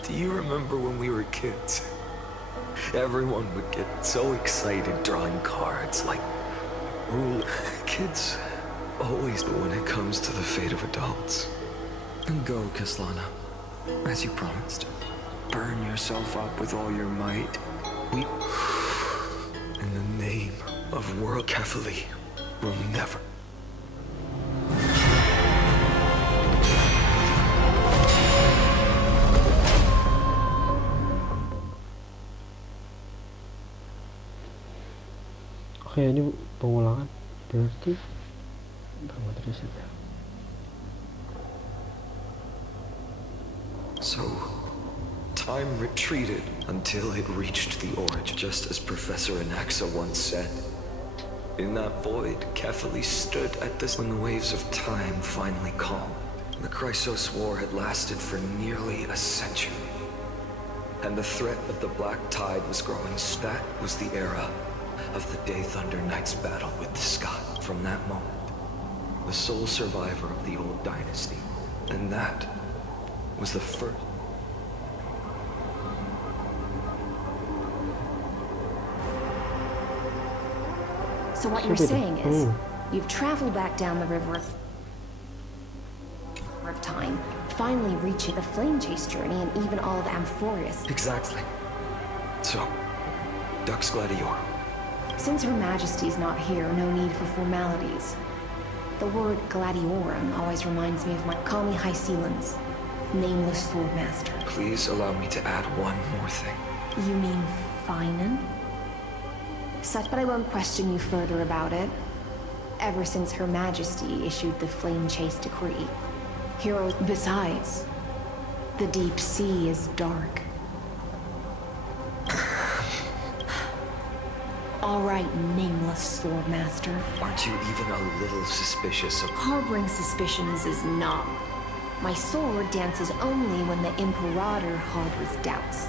Do you remember when we were kids? Everyone would get so excited drawing cards like rule. Kids always, but when it comes to the fate of adults. And go, Kaslana, as you promised. Burn yourself up with all your might. We, in the name of world Kefali, will never. Oke, ini pengulangan berarti banget risetnya. So, time retreated until it reached the origin, just as Professor Anaxa once said. In that void, Kefali stood at this when the waves of time finally calmed. The Chrysos War had lasted for nearly a century, and the threat of the Black Tide was growing. That was the era of the Day Thunder Knight's battle with the sky. From that moment, the sole survivor of the old dynasty, and that was the first. So what you're saying is, you've traveled back down the river of time, finally reaching the Flame Chase journey and even all of Amphorius. Exactly. So, Dux Gladior. Since Her Majesty's not here, no need for formalities. The word Gladiorum always reminds me of my... Call me High Sealans, nameless swordmaster. Please allow me to add one more thing. You mean Finan? Such, but I won't question you further about it. Ever since Her Majesty issued the Flame Chase decree, heroes... Besides, the deep sea is dark. All right, nameless swordmaster. Aren't you even a little suspicious of... Harboring suspicions is not. My sword dances only when the Imperator harbors doubts.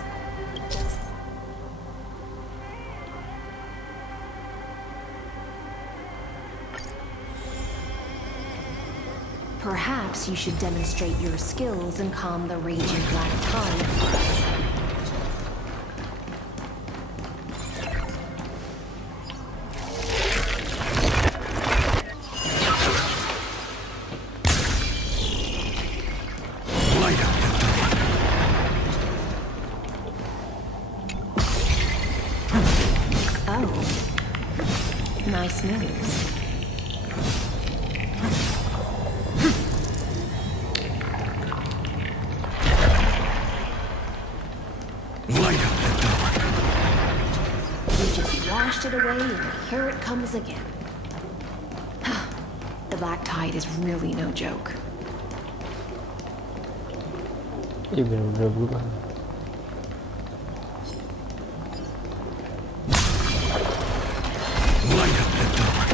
Perhaps you should demonstrate your skills and calm the raging black tide for us. Nice moves. Light up the dawn. You just washed it away and here it comes again. The Black Tide is really no joke. Iya benar-benar berubah. Light up the dawn.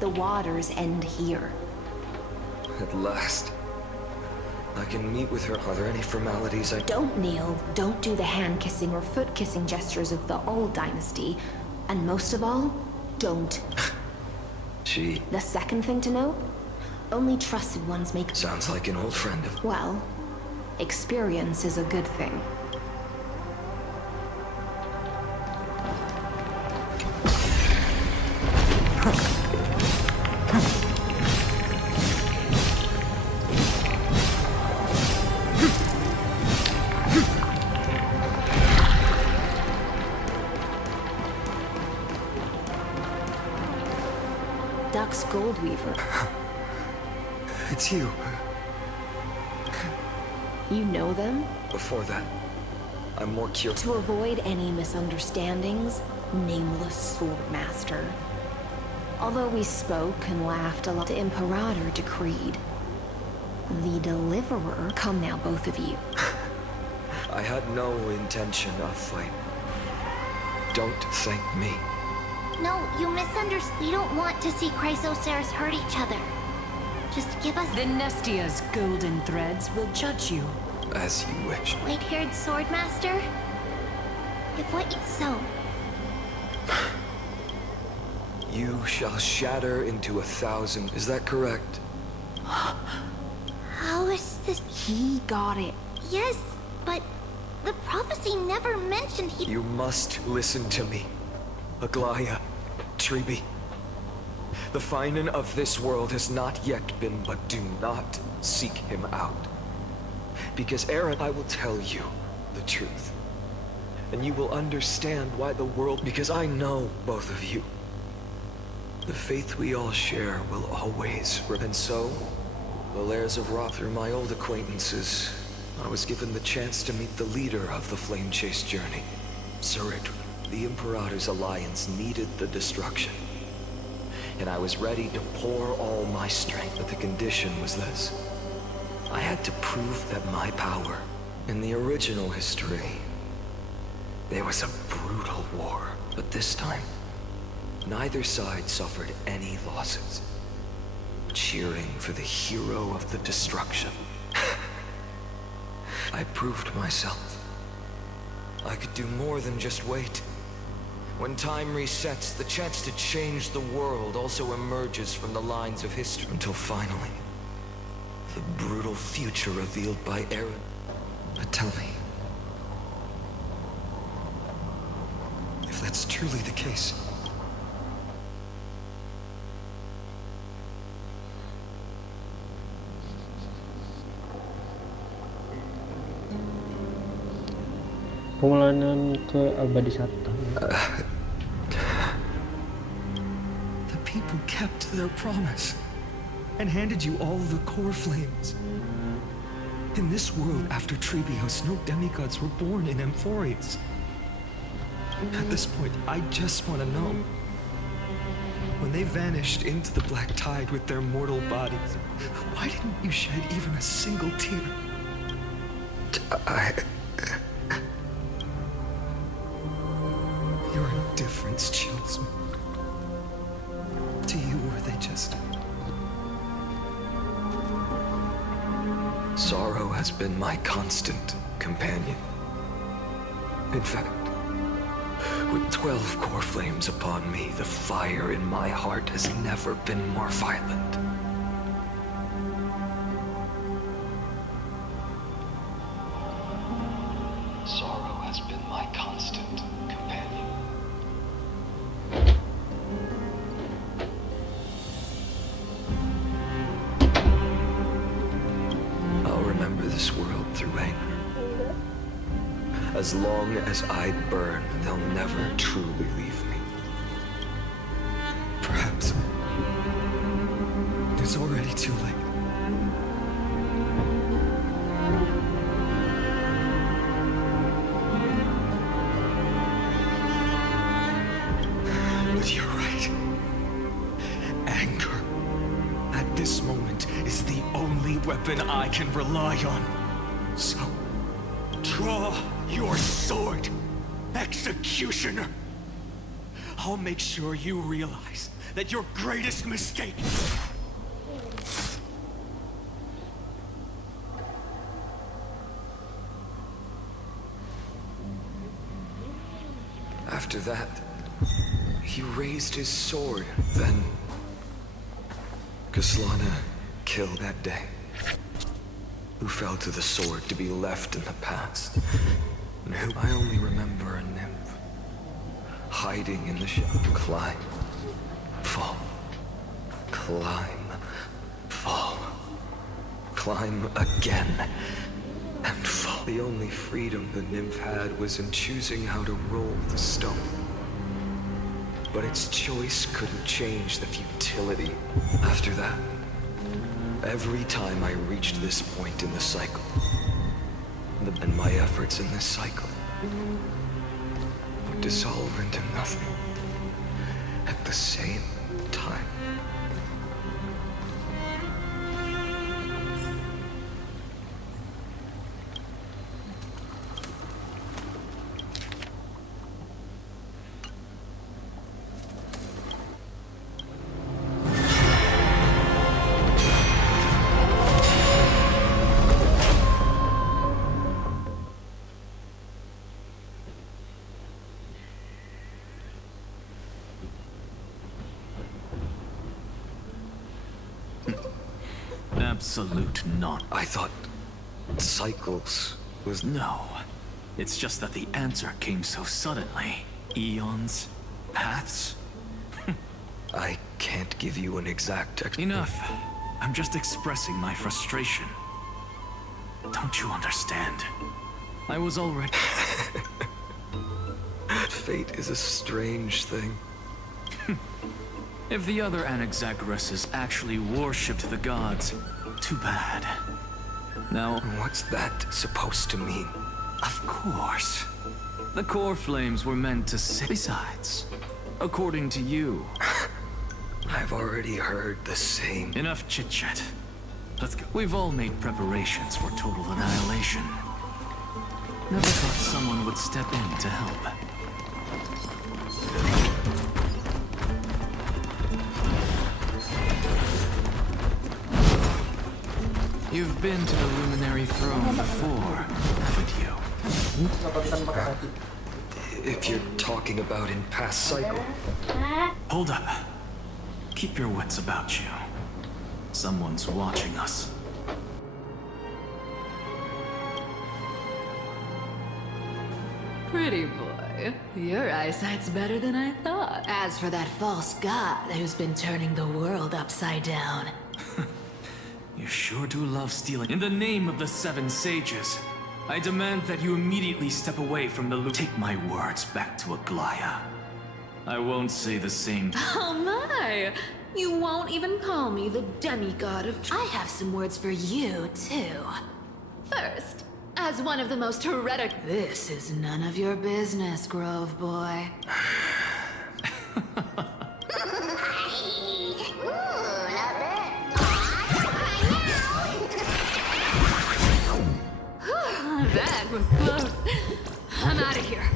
The waters end here. At last. I can meet with her. Are there any formalities I... Don't kneel, don't do the hand-kissing or foot-kissing gestures of the old dynasty. And most of all, don't. She... The second thing to note, Only trusted ones make... Sounds like an old friend of... Well, experience is a good thing. Duck's Goldweaver. It's you. You know them? Before that, I'm more curious. To avoid any misunderstandings, nameless swordmaster. Although we spoke and laughed a lot, the Imperator decreed. The Deliverer, come now, both of you. I had no intention of fighting. Don't thank me. No, you misunderstood. We don't want to see Chrysoceras hurt each other. Just give us... The Nestia's golden threads will judge you. As you wish. White-haired swordmaster? If what you... So, You shall shatter into 1,000. Is that correct? how is this... He got it. Yes, but the prophecy never mentioned he... You must listen to me. Aglaya, Tribi. The Finan of this world has not yet been, but do not seek him out. Because Aaron, I will tell you the truth. And you will understand why the world... Because I know both of you. The faith we all share will always... And so, the Lairs of Rock, through my old acquaintances, I was given the chance to meet the leader of the Flame Chase journey, Suridri. The Imperator's alliance needed the destruction. And I was ready to pour all my strength, but the condition was this. I had to prove that my power... In the original history, there was a brutal war. But this time, neither side suffered any losses. Cheering for the hero of the destruction. I proved myself. I could do more than just wait. When time resets, the chance to change the world also emerges from the lines of history. Until finally, the brutal future revealed by Aaron. But tell me, if that's truly the case, Pengulanan ke Abadi Satan. The people kept their promise and handed you all the core flames. In this world, after Trebios, no demigods were born in Amphorius. At this point, I just want to know. When they vanished into the black tide with their mortal bodies, why didn't you shed even a single tear? Your indifference chills me. To you, were they just... sorrow has been my constant companion. In fact, with 12 core flames upon me, the fire in my heart has never been more violent. Sorrow has been my constant companion. I'll remember this world through anger. As long as I burn, they'll never truly leave me. Perhaps it's already too late. But you're right. Anger, at this moment, is the only weapon I can rely on. So, draw your sword, executioner. I'll make sure you realize that your greatest mistake... After that, he raised his sword. Then, Kaslana killed that day? Who fell to the sword to be left in the past? And who I only remember a nymph, hiding in the shadow. Climb, fall, climb, fall, climb again, and fall. The only freedom the nymph had was in choosing how to roll the stone. But its choice couldn't change the futility. After that, every time I reached this point in the cycle, and my efforts in this cycle would dissolve into nothing at the same time. Absolute not. I thought cycles was... No. It's just that the answer came so suddenly. Eons? Paths? I can't give you an exact Enough. I'm just expressing my frustration. Don't you understand? I was already... Fate is a strange thing. If the other Anaxagoras actually worshipped the gods, too bad. Now... What's that supposed to mean? Of course. The core flames were meant to save. Besides, according to you... I've already heard the same. Enough chit-chat. Let's go. We've all made preparations for total annihilation. Never thought someone would step in to help. You've been to the Luminary Throne before, haven't you? If you're talking about in past cycle... Hold up. Keep your wits about you. Someone's watching us. Pretty boy, your eyesight's better than I thought. As for that false god who's been turning the world upside down. You sure do love stealing. In the name of the Seven Sages, I demand that you immediately step away from the loop. Take my words back to Aglaya. I won't say the same. Oh my! You won't even call me the demigod of... I have some words for you, too. First, as one of the most heretical... This is none of your business, Grove Boy. That was close. I'm out of here.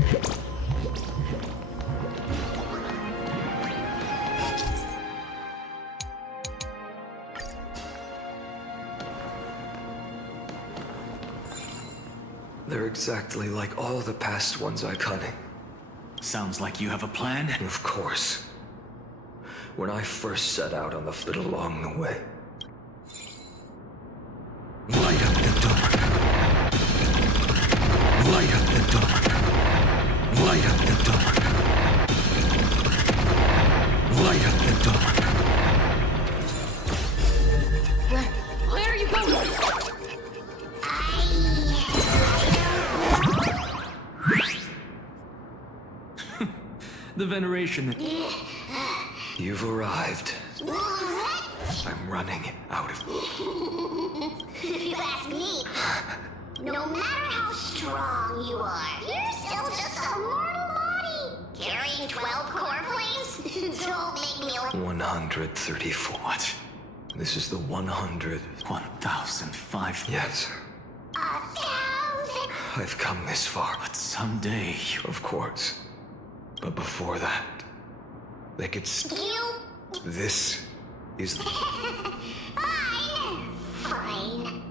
They're exactly like all the past ones I've cunning. Sounds like you have a plan? Of course. When I first set out on the foot along the way. Light up the dark. Light up the dark. Light up the dark. Light up the dark. Where are you going? The veneration... You've arrived. I'm running out of... If you ask me, no matter how strong you are, you're still just a mortal body. Carrying 12 core planes? Don't make me... 134. What? This is the 100... 1,005... Yes. 1,000? I've come this far. But someday... Of course. But before that, they could You... This is... Fine. Fine.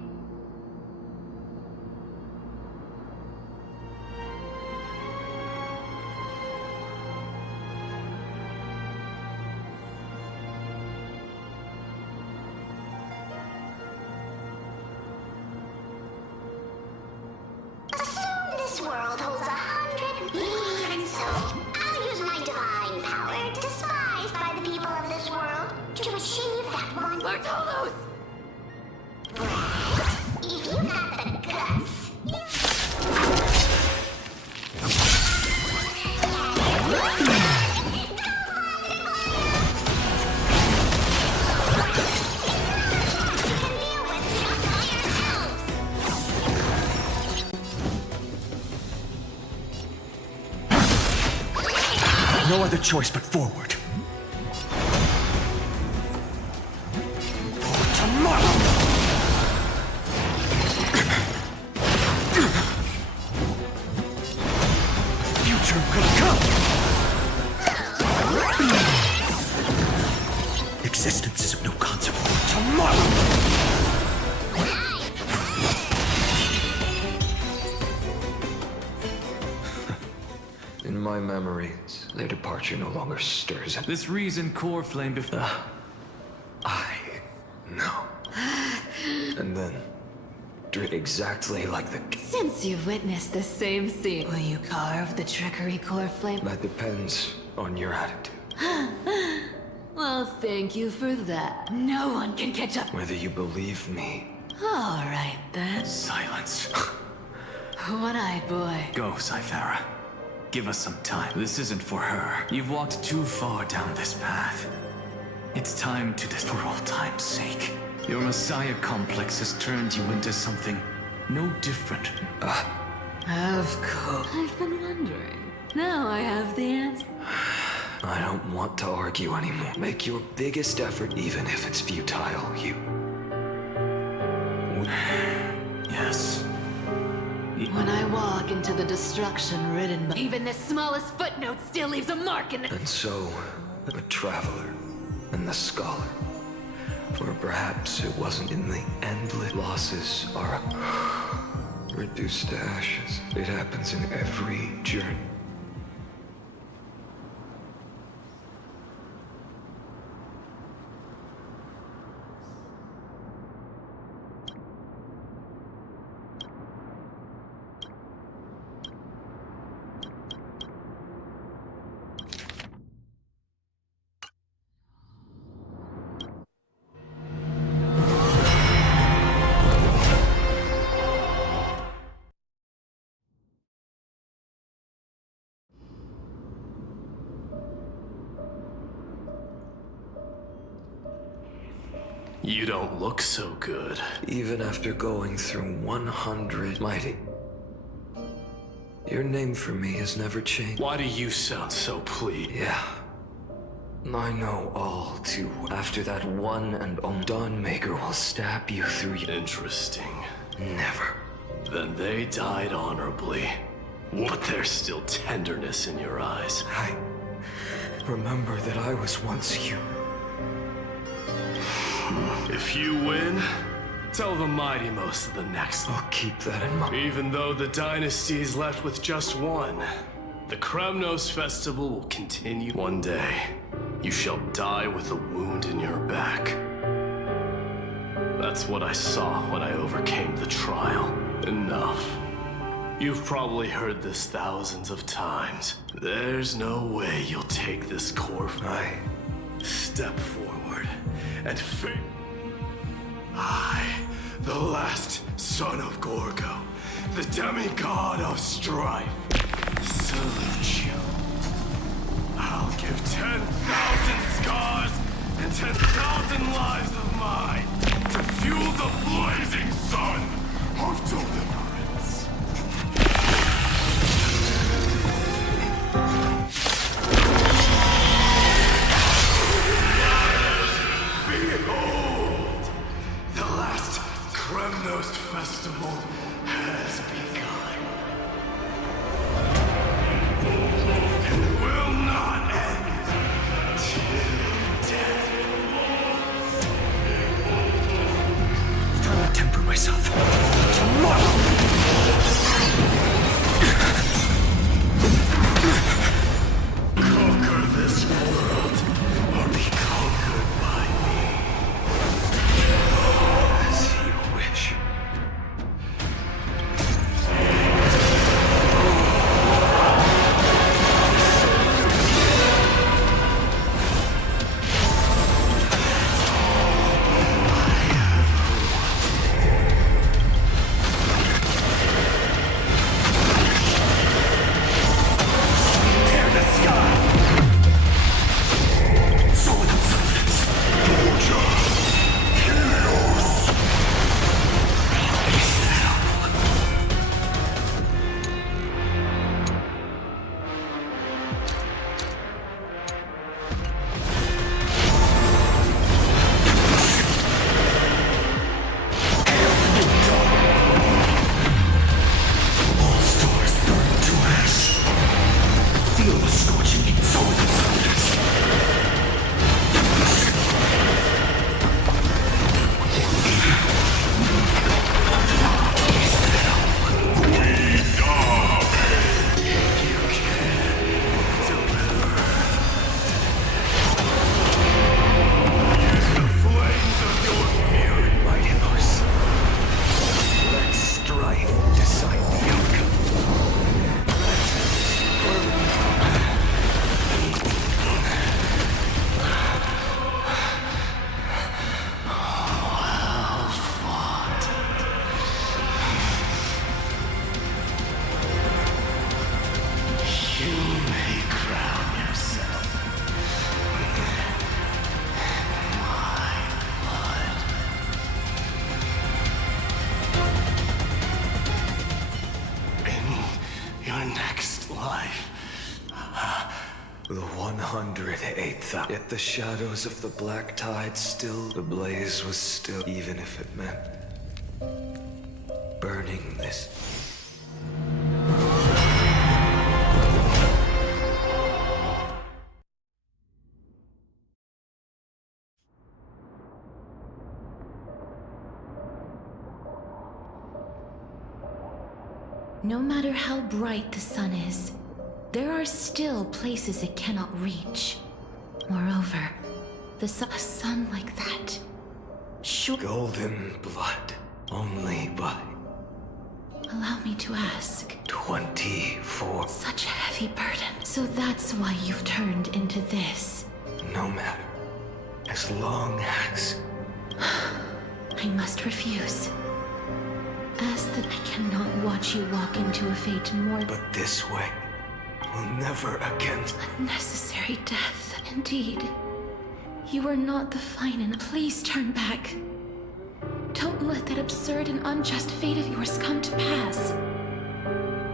that one. Bartolos! If you got the guts. No other choice but forward. For tomorrow! Future could come! Existence is of no consequence. Tomorrow! In my memories, their departure no longer stirs. This reason core flame before. I know. And then, exactly like the. Since you've witnessed the same scene, will you carve the trickery core flame? That depends on your attitude. Well, thank you for that. No one can catch up. Whether you believe me. All right, then. Silence. One-eyed boy. Go, Cythera. Give us some time. This isn't for her. You've walked too far down this path. It's time to this for all time's sake. Your Messiah complex has turned you into something no different. Of course. I've been wondering. Now I have the answer. I don't want to argue anymore. Make your biggest effort, even if it's futile, you. Yes. When I walk into the destruction ridden by even the smallest footnote still leaves a mark in it. And so, the traveler and the scholar. Or perhaps it wasn't in the endless losses are reduced to ashes. It happens in every journey. You don't look so good. Even after going through 100 mighty. Your name for me has never changed. Why do you sound so pleased? Yeah. I know all too well. After that one and only Dawnmaker will stab you through your... Interesting. Never. Then they died honorably. But there's still tenderness in your eyes. I remember that I was once you. If you win, tell the Mighty Most of the next. I'll keep that in mind. Even though the dynasty is left with just one, the Kremnos festival will continue. One day, you shall die with a wound in your back. That's what I saw when I overcame the trial. Enough. You've probably heard this thousands of times. There's no way you'll take this core. Step forward and face. I, the last son of Gorgo, the demigod of strife, salute you. I'll give 10,000 scars and 10,000 lives of mine to fuel the blazing sun of deliverance. Behold, the last Kremnos festival has begun. And will not end till death. Trying to temper myself. Tomorrow! Conquer this world, or be conquered by me. As you wish. The 108th. Yet the shadows of the black tide still, the blaze was still, even if it meant burning this. No matter how bright the sun is, there are still places it cannot reach. Moreover, a sun like that. Golden blood, only by. Allow me to ask. 24. Such a heavy burden. So that's why you've turned into this. No matter. As long as. I must refuse. As that I cannot watch you walk into a fate more. But this way will never again. Unnecessary death, indeed. You are not the Finan. Please turn back. Don't let that absurd and unjust fate of yours come to pass.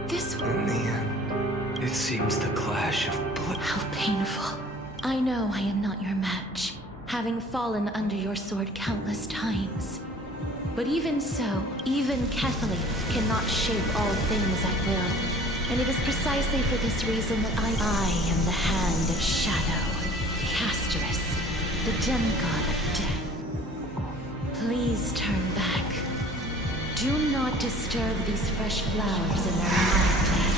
This. In the end, it seems the clash of blood. How painful. I know I am not your match, having fallen under your sword countless times. But even so, even Kethley cannot shape all things at will. And it is precisely for this reason that I am the Hand of Shadow, Casterus, the demigod of death. Please turn back. Do not disturb these fresh flowers in their mad deaths.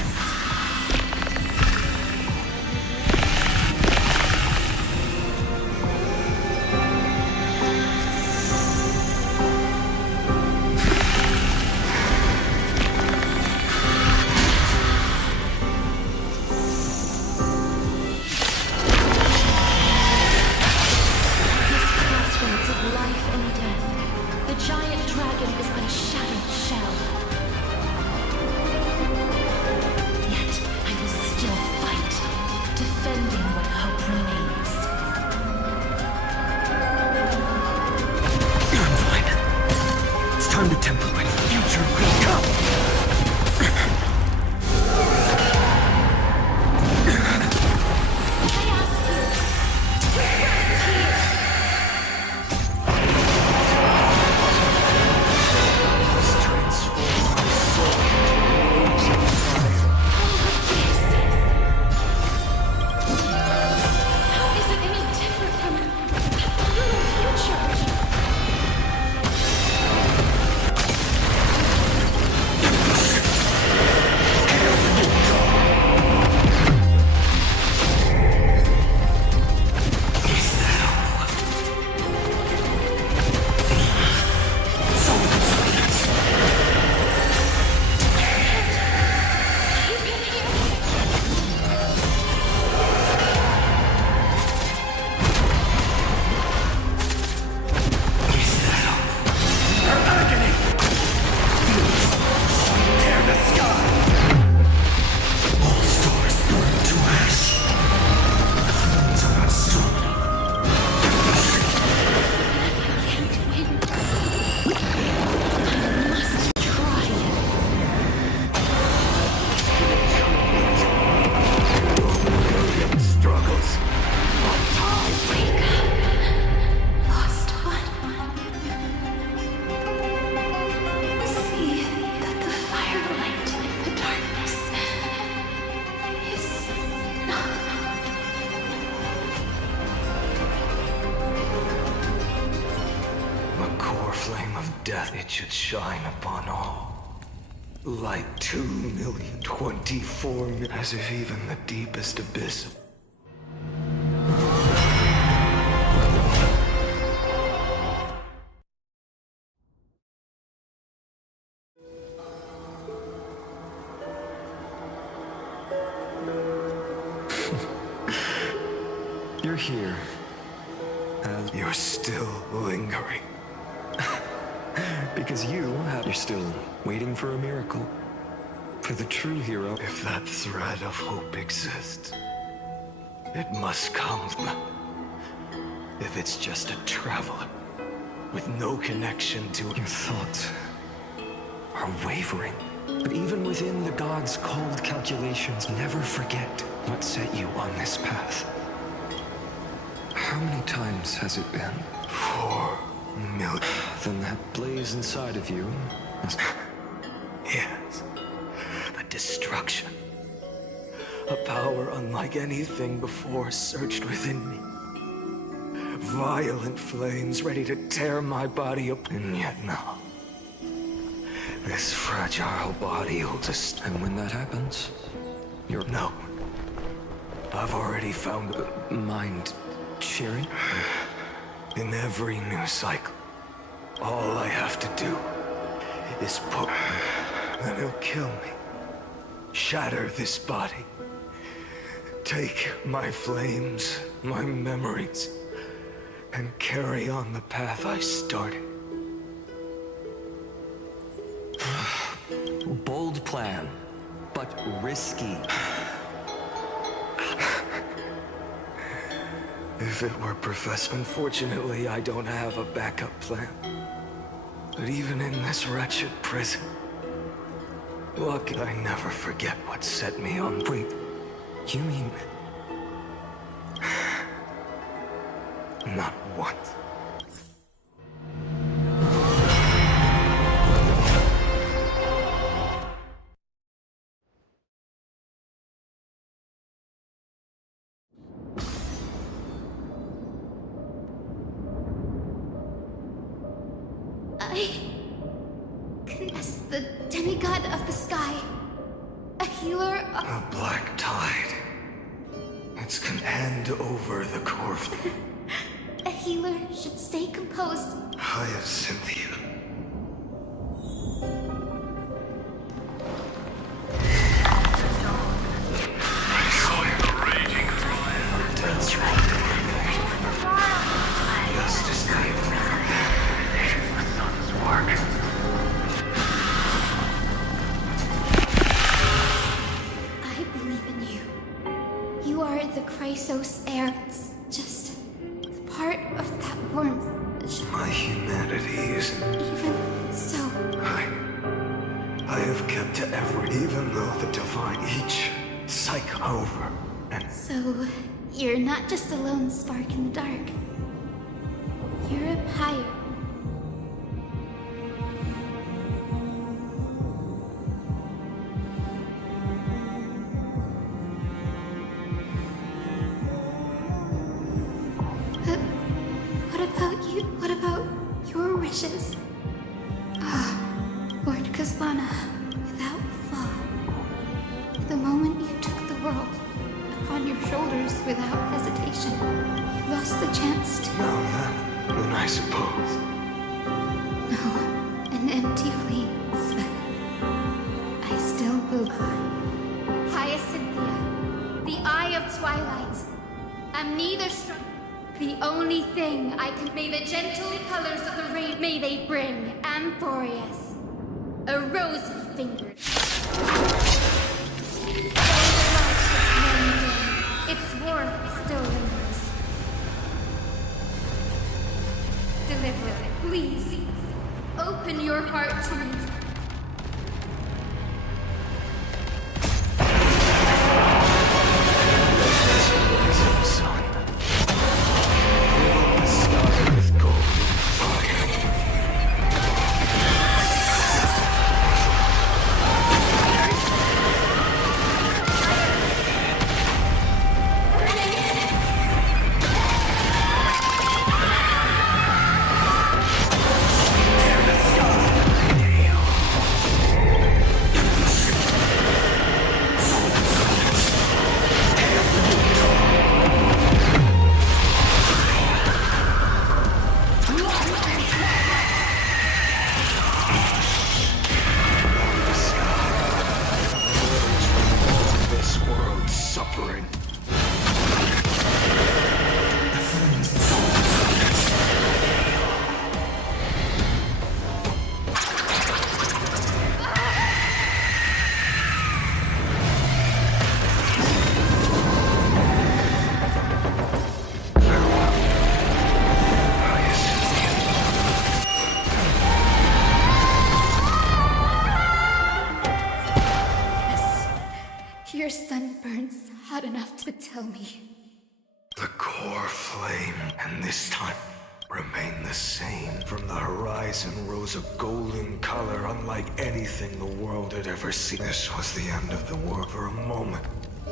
It should shine upon all. Light 2,024,000,000, as if even the deepest abyss. You're here. And you're still lingering. Because you're still waiting for a miracle. For the true hero, if that thread of hope exists, it must come. If it's just a traveler with no connection to your thoughts are wavering. But even within the gods' cold calculations, never forget What set you on this path? How many times has it been? 4 million. Then that blaze inside of you must... Yes. A destruction. A power unlike anything before surged within me. Violent flames ready to tear my body up. And yet now, this fragile body holds us. And when that happens, you're... No. I've already found a mind sharing? In every new cycle, all I have to do is put... Then he'll kill me. Shatter this body. Take my flames, my memories, and carry on the path I started. Bold plan, but risky. If it were Professor... Unfortunately, I don't have a backup plan. But even in this wretched prison, lucky I never forget what set me on. Wait, you mean... Not once. I confess the demigod of the sky, a healer of... A black tide. It's can hand over the corpse. A healer should stay composed. Hyacinthia. That's right. Justice League. The sun's work. I believe in you. You are the Chrysos heir. It's just the part of that warmth that should... My humanity is... Even so... I have kept to every... Even though the divine each cycle over and... So, you're not just a lone spark in the dark. You're a pyre. But what about you? What about your wishes? Ah, Lord Kaslana, without flaw. The moment you took the world upon your shoulders without hesitation, you lost the chance to... Now that, then I suppose. No, an empty flames, but I still believe. Hyacinthia, the Eye of Twilight. I'm neither strong. The only thing I can... May the gentle colors of the rain, may they bring Amphorius, a rosy fingered. Its warmth still lingers. Deliver it, please. Open your heart to me. good enough to tell me. The core flame, and this time, remained the same. From the horizon rose a golden color unlike anything the world had ever seen. This was the end of the world for a moment.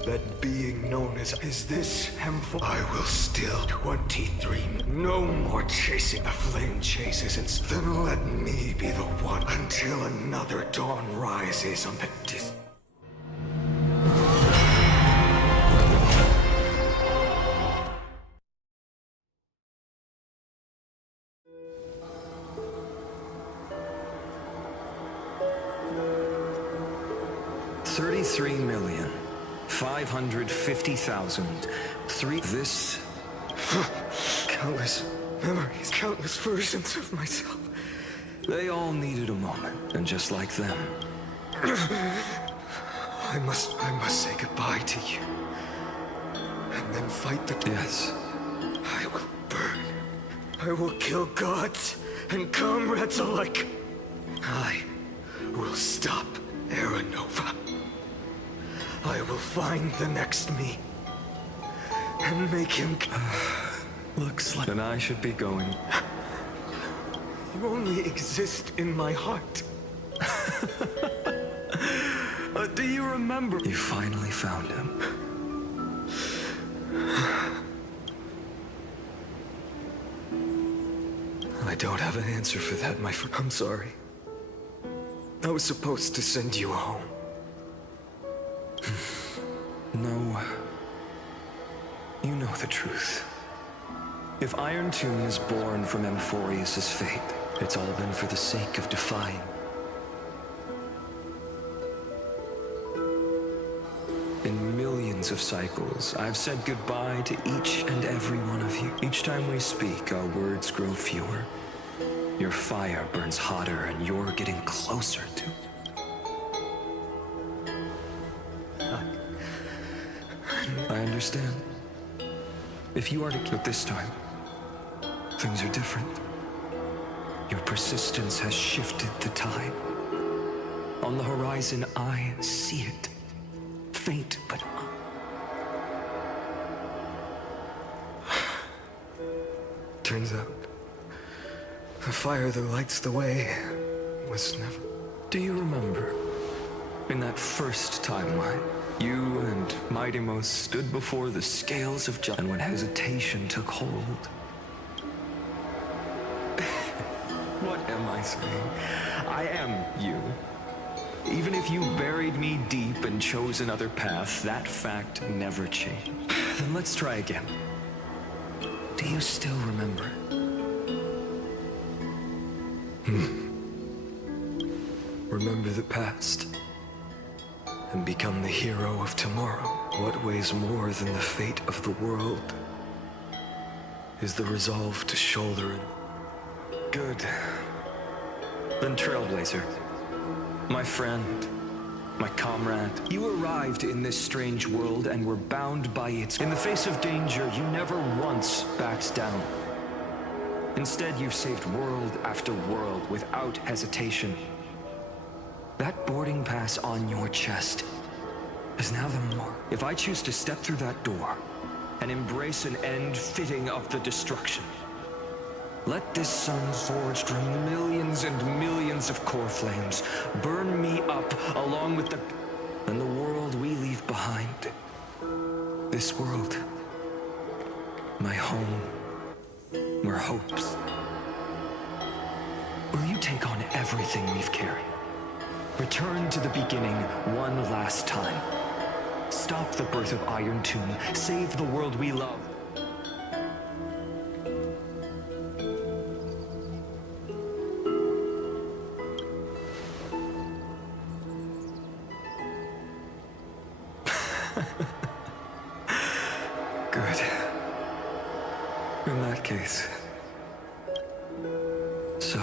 That being known as is this harmful. I will still 23. No more chasing the flame chases. Then let me be the one until another dawn rises on the distant. $33,550,003. This countless memories, countless versions of myself. They all needed a moment, and just like them, I must say goodbye to you, and then fight the. Yes, I will burn. I will kill gods and comrades alike. I will stop Aranova. I will find the next me and make him. Looks like. Then I should be going. You only exist in my heart. Do you remember? You finally found him. I don't have an answer for that, my friend. I'm sorry. I was supposed to send you home. No. You know the truth. If Iron Tomb is born from Amphorius' fate, it's all been for the sake of defying. In millions of cycles, I've said goodbye to each and every one of you. Each time we speak, our words grow fewer. Your fire burns hotter, and you're getting closer to it. I understand. If you are to kill this time, things are different. Your persistence has shifted the tide. On the horizon, I see it. Faint, but turns out, the fire that lights the way was never. Do you remember, in that first timeline, you and Mightymost stood before the scales of justice, and when hesitation took hold? What am I saying? I am you. Even if you buried me deep and chose another path, that fact never changed. Then let's try again. Do you still remember? Remember the past and become the hero of tomorrow. What weighs more than the fate of the world is the resolve to shoulder it. Good. Then Trailblazer, my friend, my comrade, you arrived in this strange world and were bound by its. In the face of danger, you never once backed down. Instead, you've saved world after world without hesitation. That boarding pass on your chest is now the mark. If I choose to step through that door and embrace an end fitting of the destruction, let this sun forged from millions and millions of core flames burn me up along with the world we leave behind. This world, my home, where hopes. Will you take on everything we've carried? Return to the beginning one last time. Stop the birth of Iron Tomb. Save the world we love. Good. In that case. So...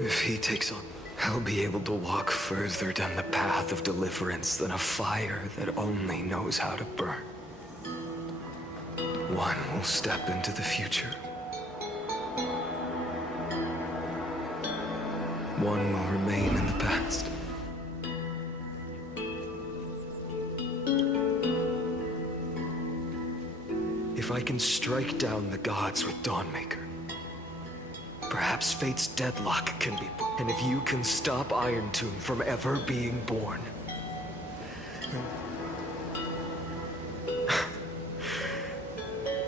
if he takes on, I'll be able to walk further down the path of deliverance than a fire that only knows how to burn. One will step into the future. One will remain in the past. I can strike down the gods with Dawnmaker, perhaps fate's deadlock can be... And if you can stop Iron Tomb from ever being born...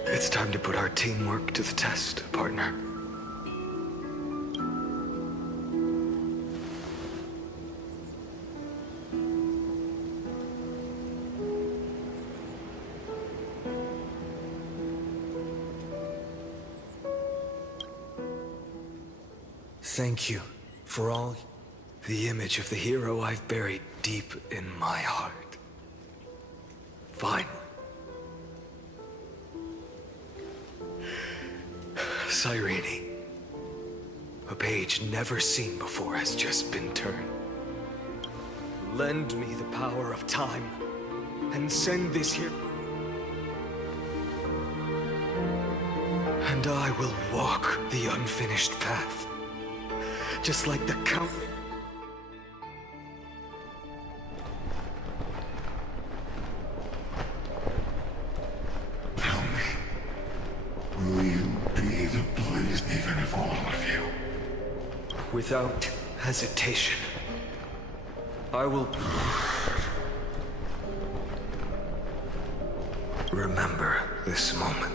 It's time to put our teamwork to the test, partner. Thank you for all the image of the hero I've buried deep in my heart. Finally. Cyrene, a page never seen before has just been turned. Lend me the power of time and send this here. And I will walk the unfinished path. Just like the Count. Tell me, will you be the blaze even if all of you? Without hesitation, I will... Remember this moment,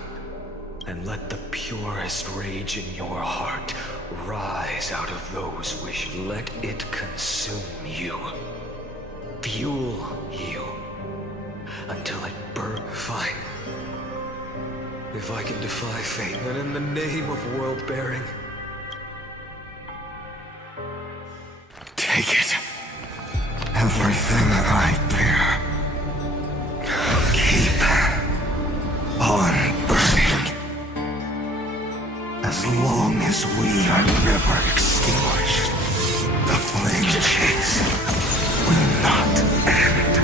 and let the purest rage in your heart rise out of those wishes. Let it consume you, fuel you, until it burns. Fine. If I can defy fate, then in the name of world-bearing... Take it. Everything I bear. Keep on burning. As long as we are never extinguished, the flame chase will not end.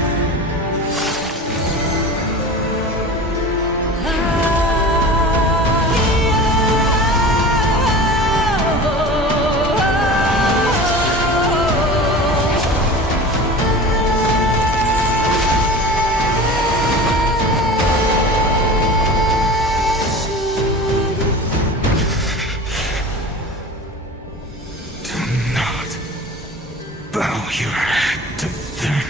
Bow your head to them.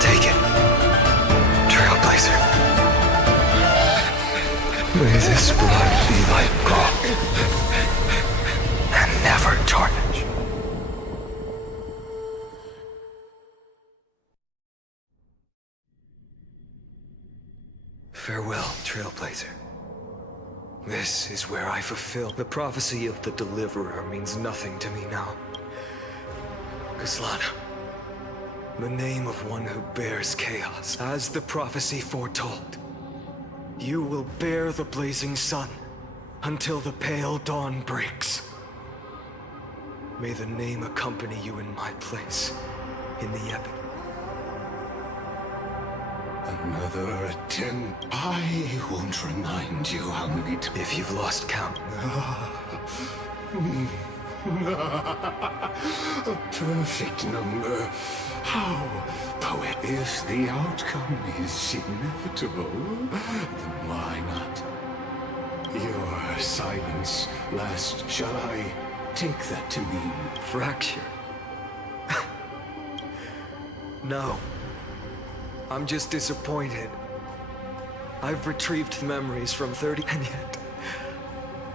Take it, Trailblazer. May this blood be like gold. And never tarnish. Farewell, Trailblazer. This is where I fulfill. The prophecy of the Deliverer means nothing to me now. Kaslana, the name of one who bears chaos. As the prophecy foretold, you will bear the blazing sun until the pale dawn breaks. May the name accompany you in my place, in the epic. Another attempt. I won't remind you how many times. If you've lost count. A perfect number. How poet. If the outcome is inevitable, then why not? Your silence last. Shall I take that to mean fracture? No. I'm just disappointed. I've retrieved memories from 30, and yet,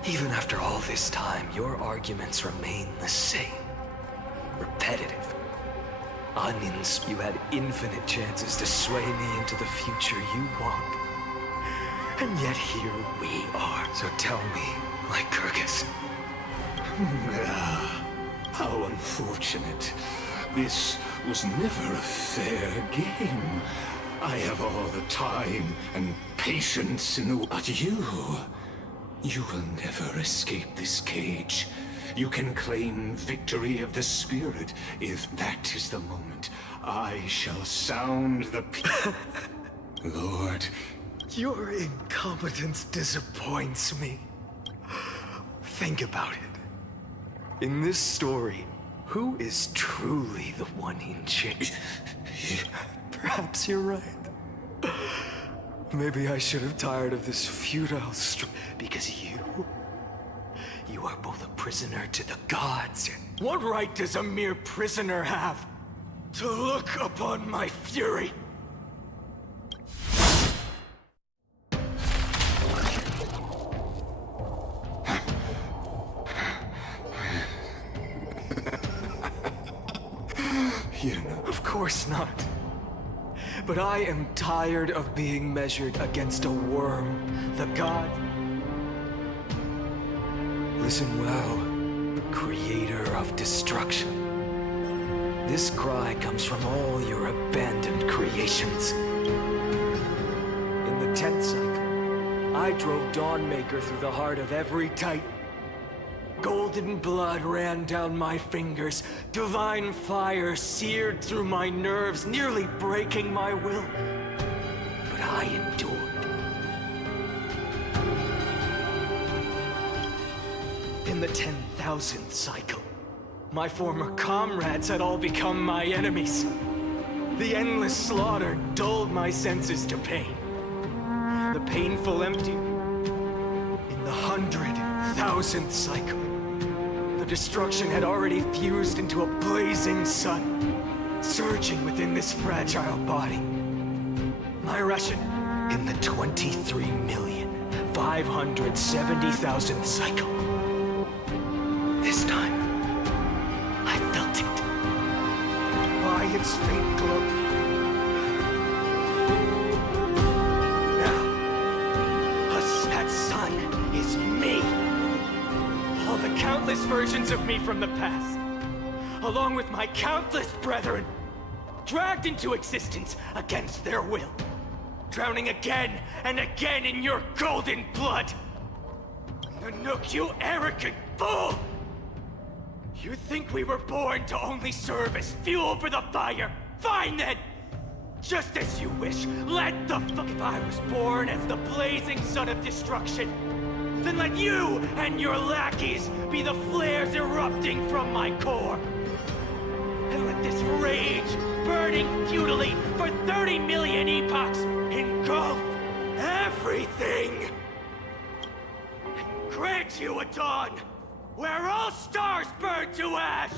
even after all this time, your arguments remain the same. Repetitive. You had infinite chances to sway me into the future you want. And yet here we are. So tell me, like Kyrgyz. How unfortunate. This was never a fair game. I have all the time and patience in the... But you will never escape this cage. You can claim victory of the spirit, if that is the moment. I shall sound the Lord. Your incompetence disappoints me. Think about it. In this story, who is truly the one in charge? Perhaps you're right. Maybe I should have tired of this futile because you are both a prisoner to the gods. What right does a mere prisoner have to look upon my fury? Of course not. But I am tired of being measured against a worm. The god... Listen well, creator of destruction. This cry comes from all your abandoned creations. In the 10th cycle, I drove Dawnmaker through the heart of every titan. Golden blood ran down my fingers. Divine fire seared through my nerves, nearly breaking my will. But I endured. In the 10,000th cycle, my former comrades had all become my enemies. The endless slaughter dulled my senses to pain. The painful empty. In the 100,000th cycle, the destruction had already fused into a blazing sun, surging within this fragile body. My ration in the 23,570,000th cycle. This time, I felt it. By its faint glow. Now, that sun is me. All the countless versions of me from the past, along with my countless brethren, dragged into existence against their will, drowning again and again in your golden blood. Nanook, you arrogant fool! You think we were born to only serve as fuel for the fire? Fine then! Just as you wish, let the fuck. If I was born as the blazing sun of destruction, then let you and your lackeys be the flares erupting from my core. And let this rage, burning futilely for 30 million epochs, engulf everything! And grant you a dawn where all stars burn to ash!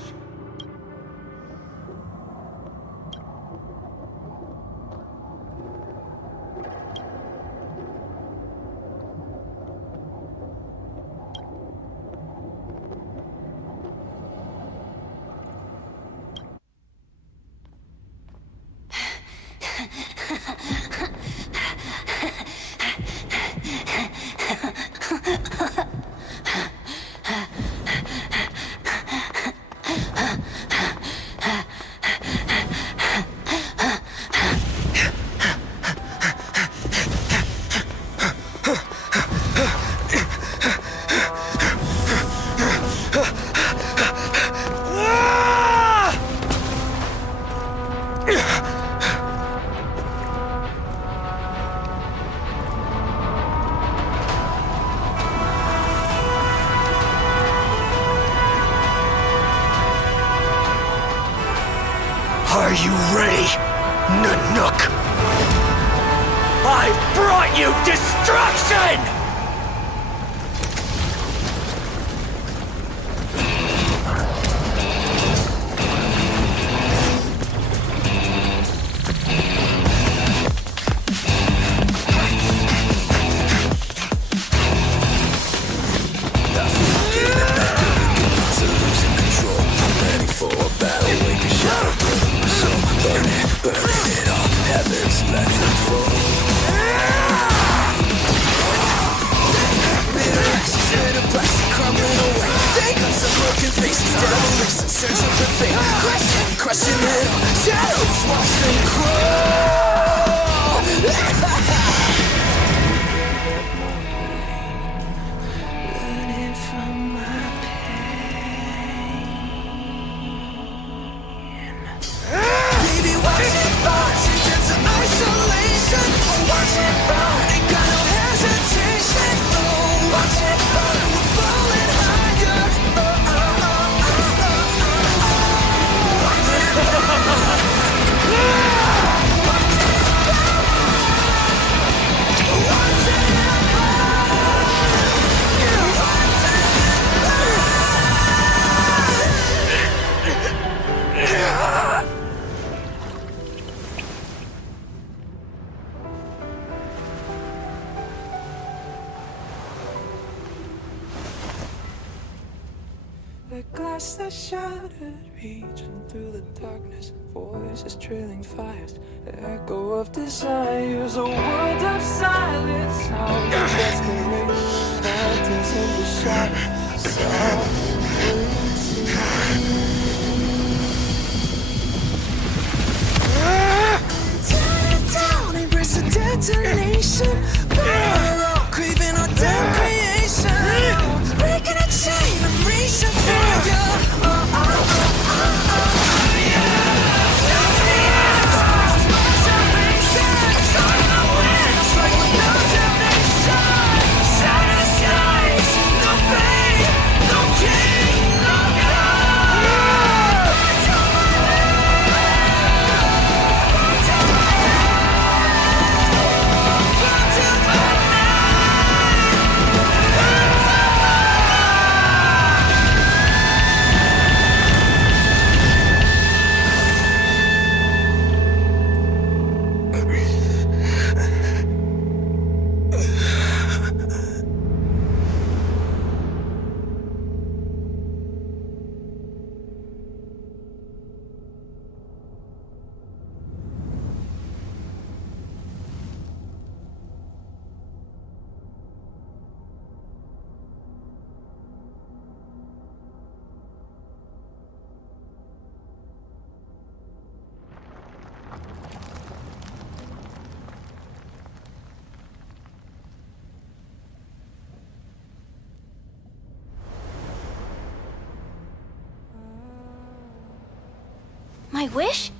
Are you ready, Nanook? I brought you destruction! Learning from my pain. like glass that shattered, reaching through the darkness. Voices trailing fires, echo of desires. A world of silence, sound of desperation. Mountains in the shadow, softly tear it down, embrace the detonation. Burrow, craving our damn creation. Breaking a chain, I'm reaching for you. My wish?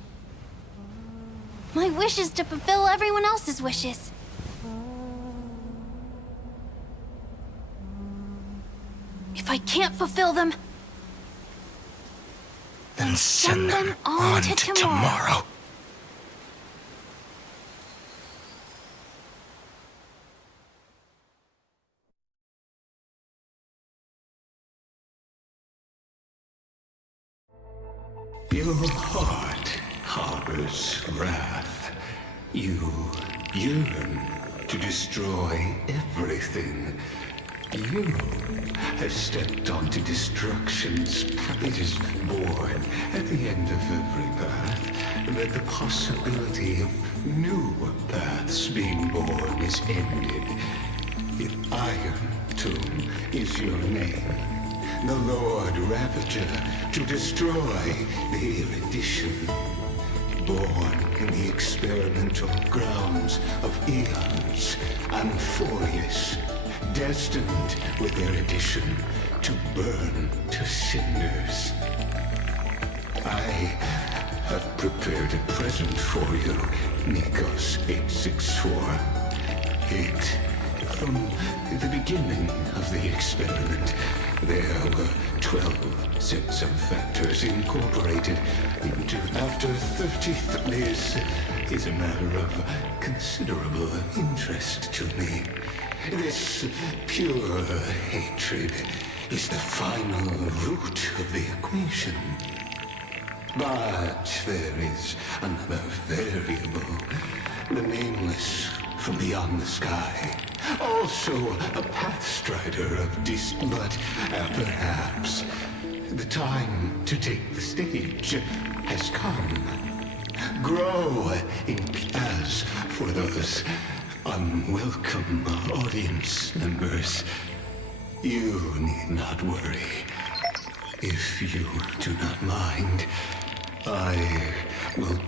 My wish is to fulfill everyone else's wishes. If I can't fulfill them, Then send them on to tomorrow. Your heart harbors wrath. You yearn to destroy everything. You have stepped onto destruction's path. It is born at the end of every path that the possibility of new paths being born is ended. The Iron Tomb is your name. The Lord Ravager to destroy the erudition. Born in the experimental grounds of eons, Amphorius, destined with erudition to burn to cinders. I have prepared a present for you, Nikos 864. From the beginning of the experiment, there were 12 sets of factors incorporated into. After 30th, this is a matter of considerable interest to me. This pure hatred is the final root of the equation. But there is another variable, the nameless from beyond the sky. Also a pathstrider of but perhaps the time to take the stage has come. Grow in as for those unwelcome audience members, you need not worry. If you do not mind, I will.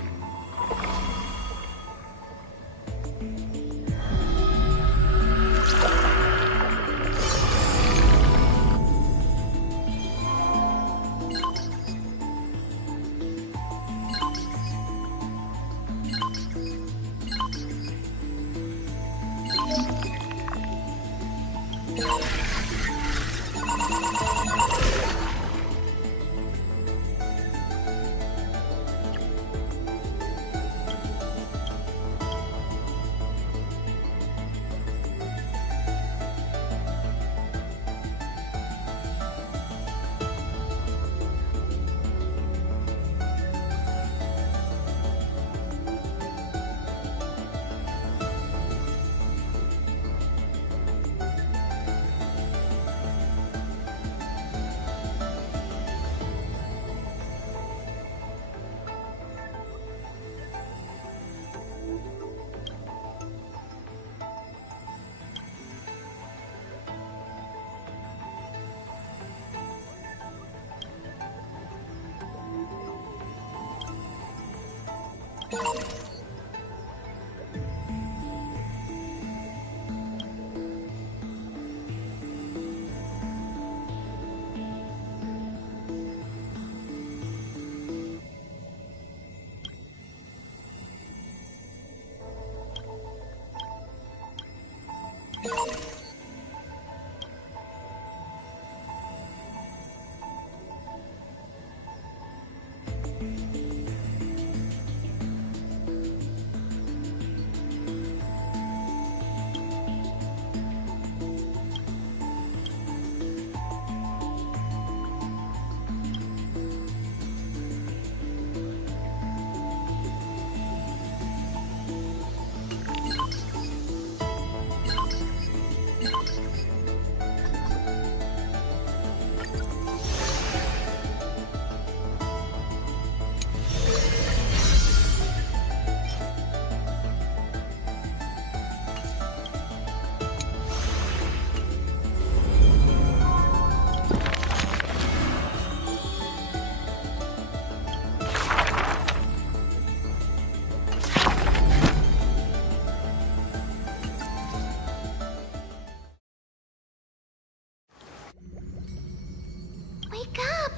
Wake up!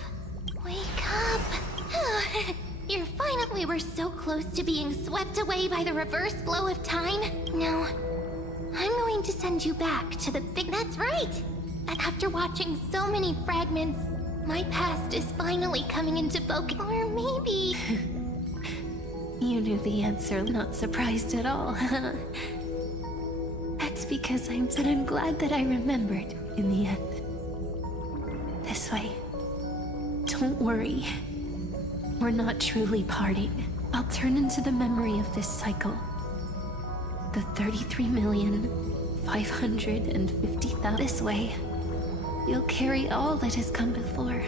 Wake up! You're finally were so close to being swept away by the reverse flow of time. No, I'm going to send you back to the thing. That's right! And after watching so many fragments, my past is finally coming into focus. Or maybe... You knew the answer, not surprised at all. That's because I'm glad that I remembered in the end. This way. Don't worry. We're not truly parting. I'll turn into the memory of this cycle. The 33,550,000. This way, you'll carry all that has come before.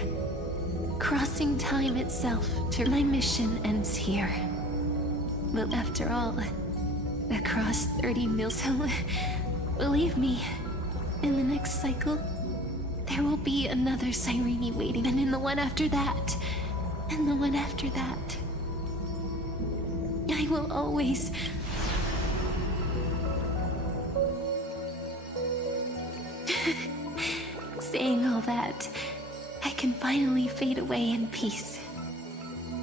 Crossing time itself to my mission ends here. But after all, across 30 mil. So, believe me, in the next cycle, there will be another Cyrene waiting, and in the one after that, and the one after that. I will always... Saying all that, I can finally fade away in peace.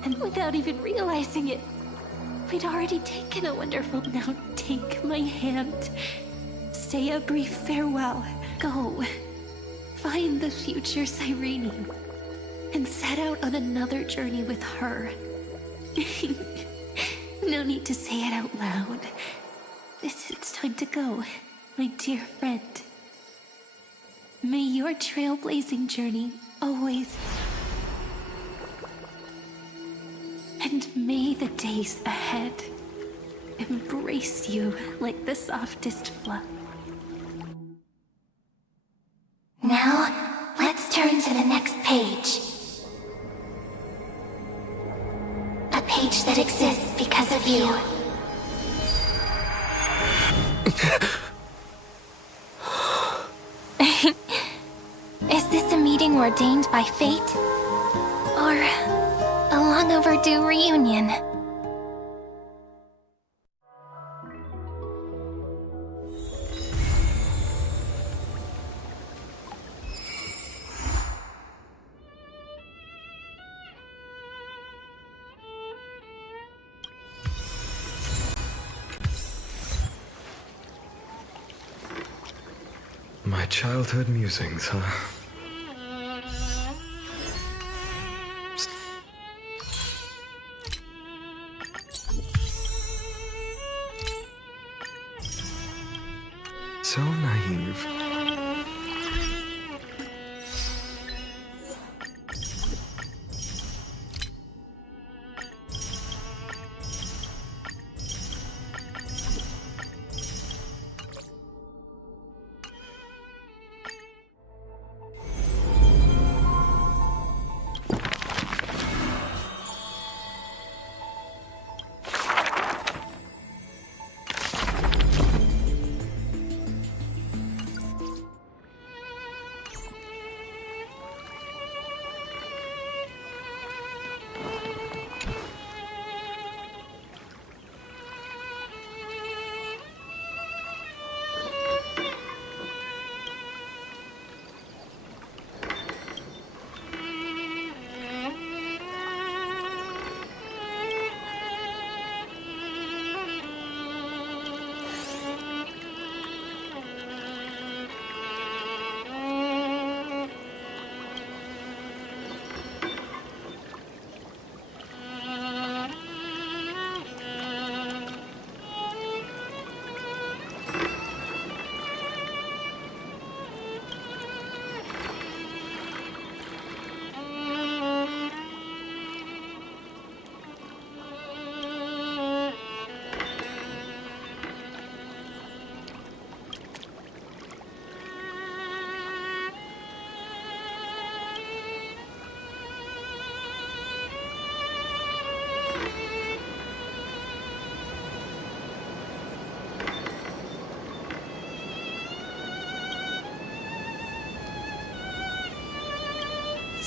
And without even realizing it, we'd already taken a wonderful... Now take my hand. Say a brief farewell. Go. Find the future Cyrene. And set out on another journey with her. No need to say it out loud. It's time to go, my dear friend. May your trailblazing journey always... And may the days ahead embrace you like the softest fluff. Now, let's turn to the next page. A page that exists because of you. Is this a meeting ordained by fate? Or a long overdue reunion? My childhood musings, huh? So naive.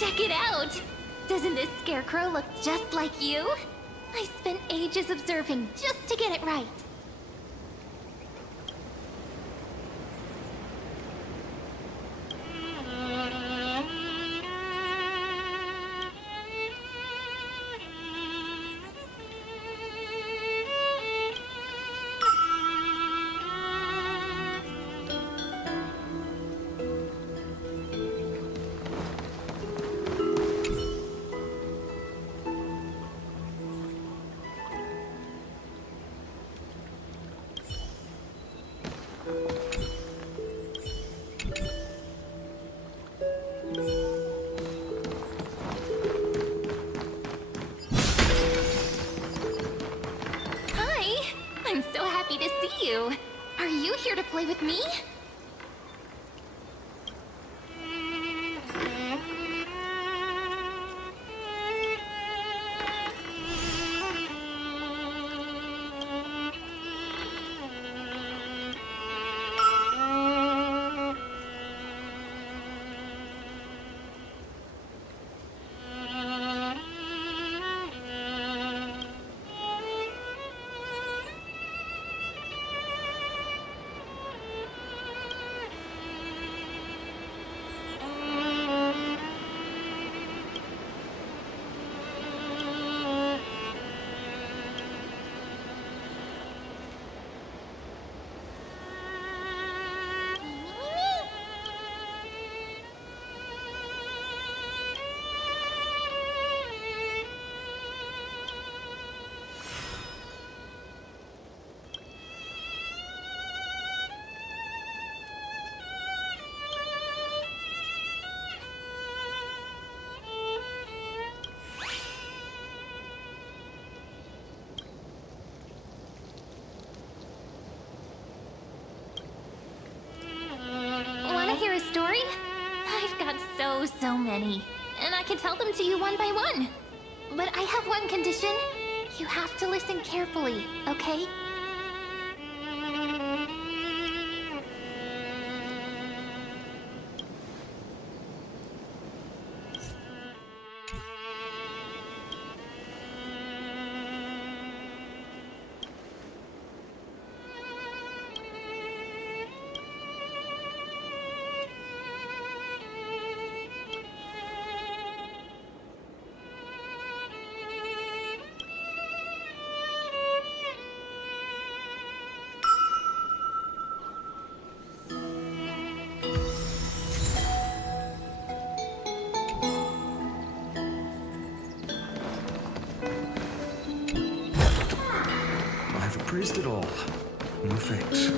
Check it out! Doesn't this scarecrow look just like you? I spent ages observing just to get it right. Hi! I'm so happy to see you. Are you here to play with me? Wanna hear a story? I've got so many, and I can tell them to you one by one. But I have one condition. You have to listen carefully, okay? I've appraised it all. No thanks.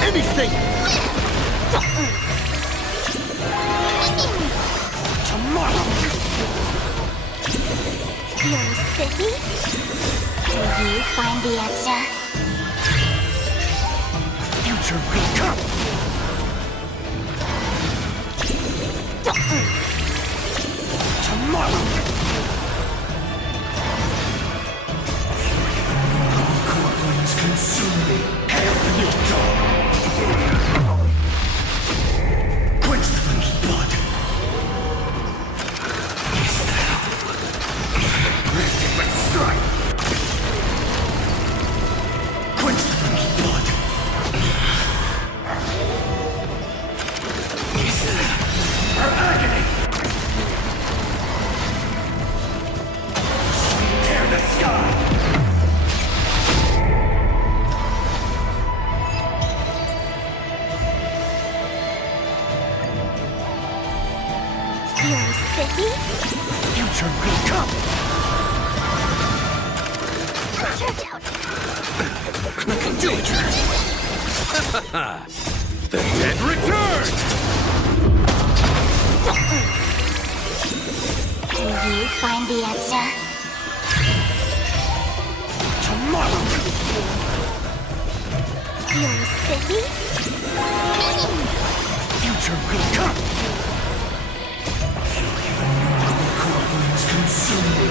Anything! Tomorrow! Feeling spiffy? Will you find the answer? Future will come! Tomorrow! Core flames consume me. Hail the new dawn! Quench the flame's blood! Ready, but strike! Quench the flame's blood! You're spiffy? Future will come! Do it! The dead return! Can you find the answer? Tomorrow! You're spiffy? Future will come! Fury of innumerable core flames consume me.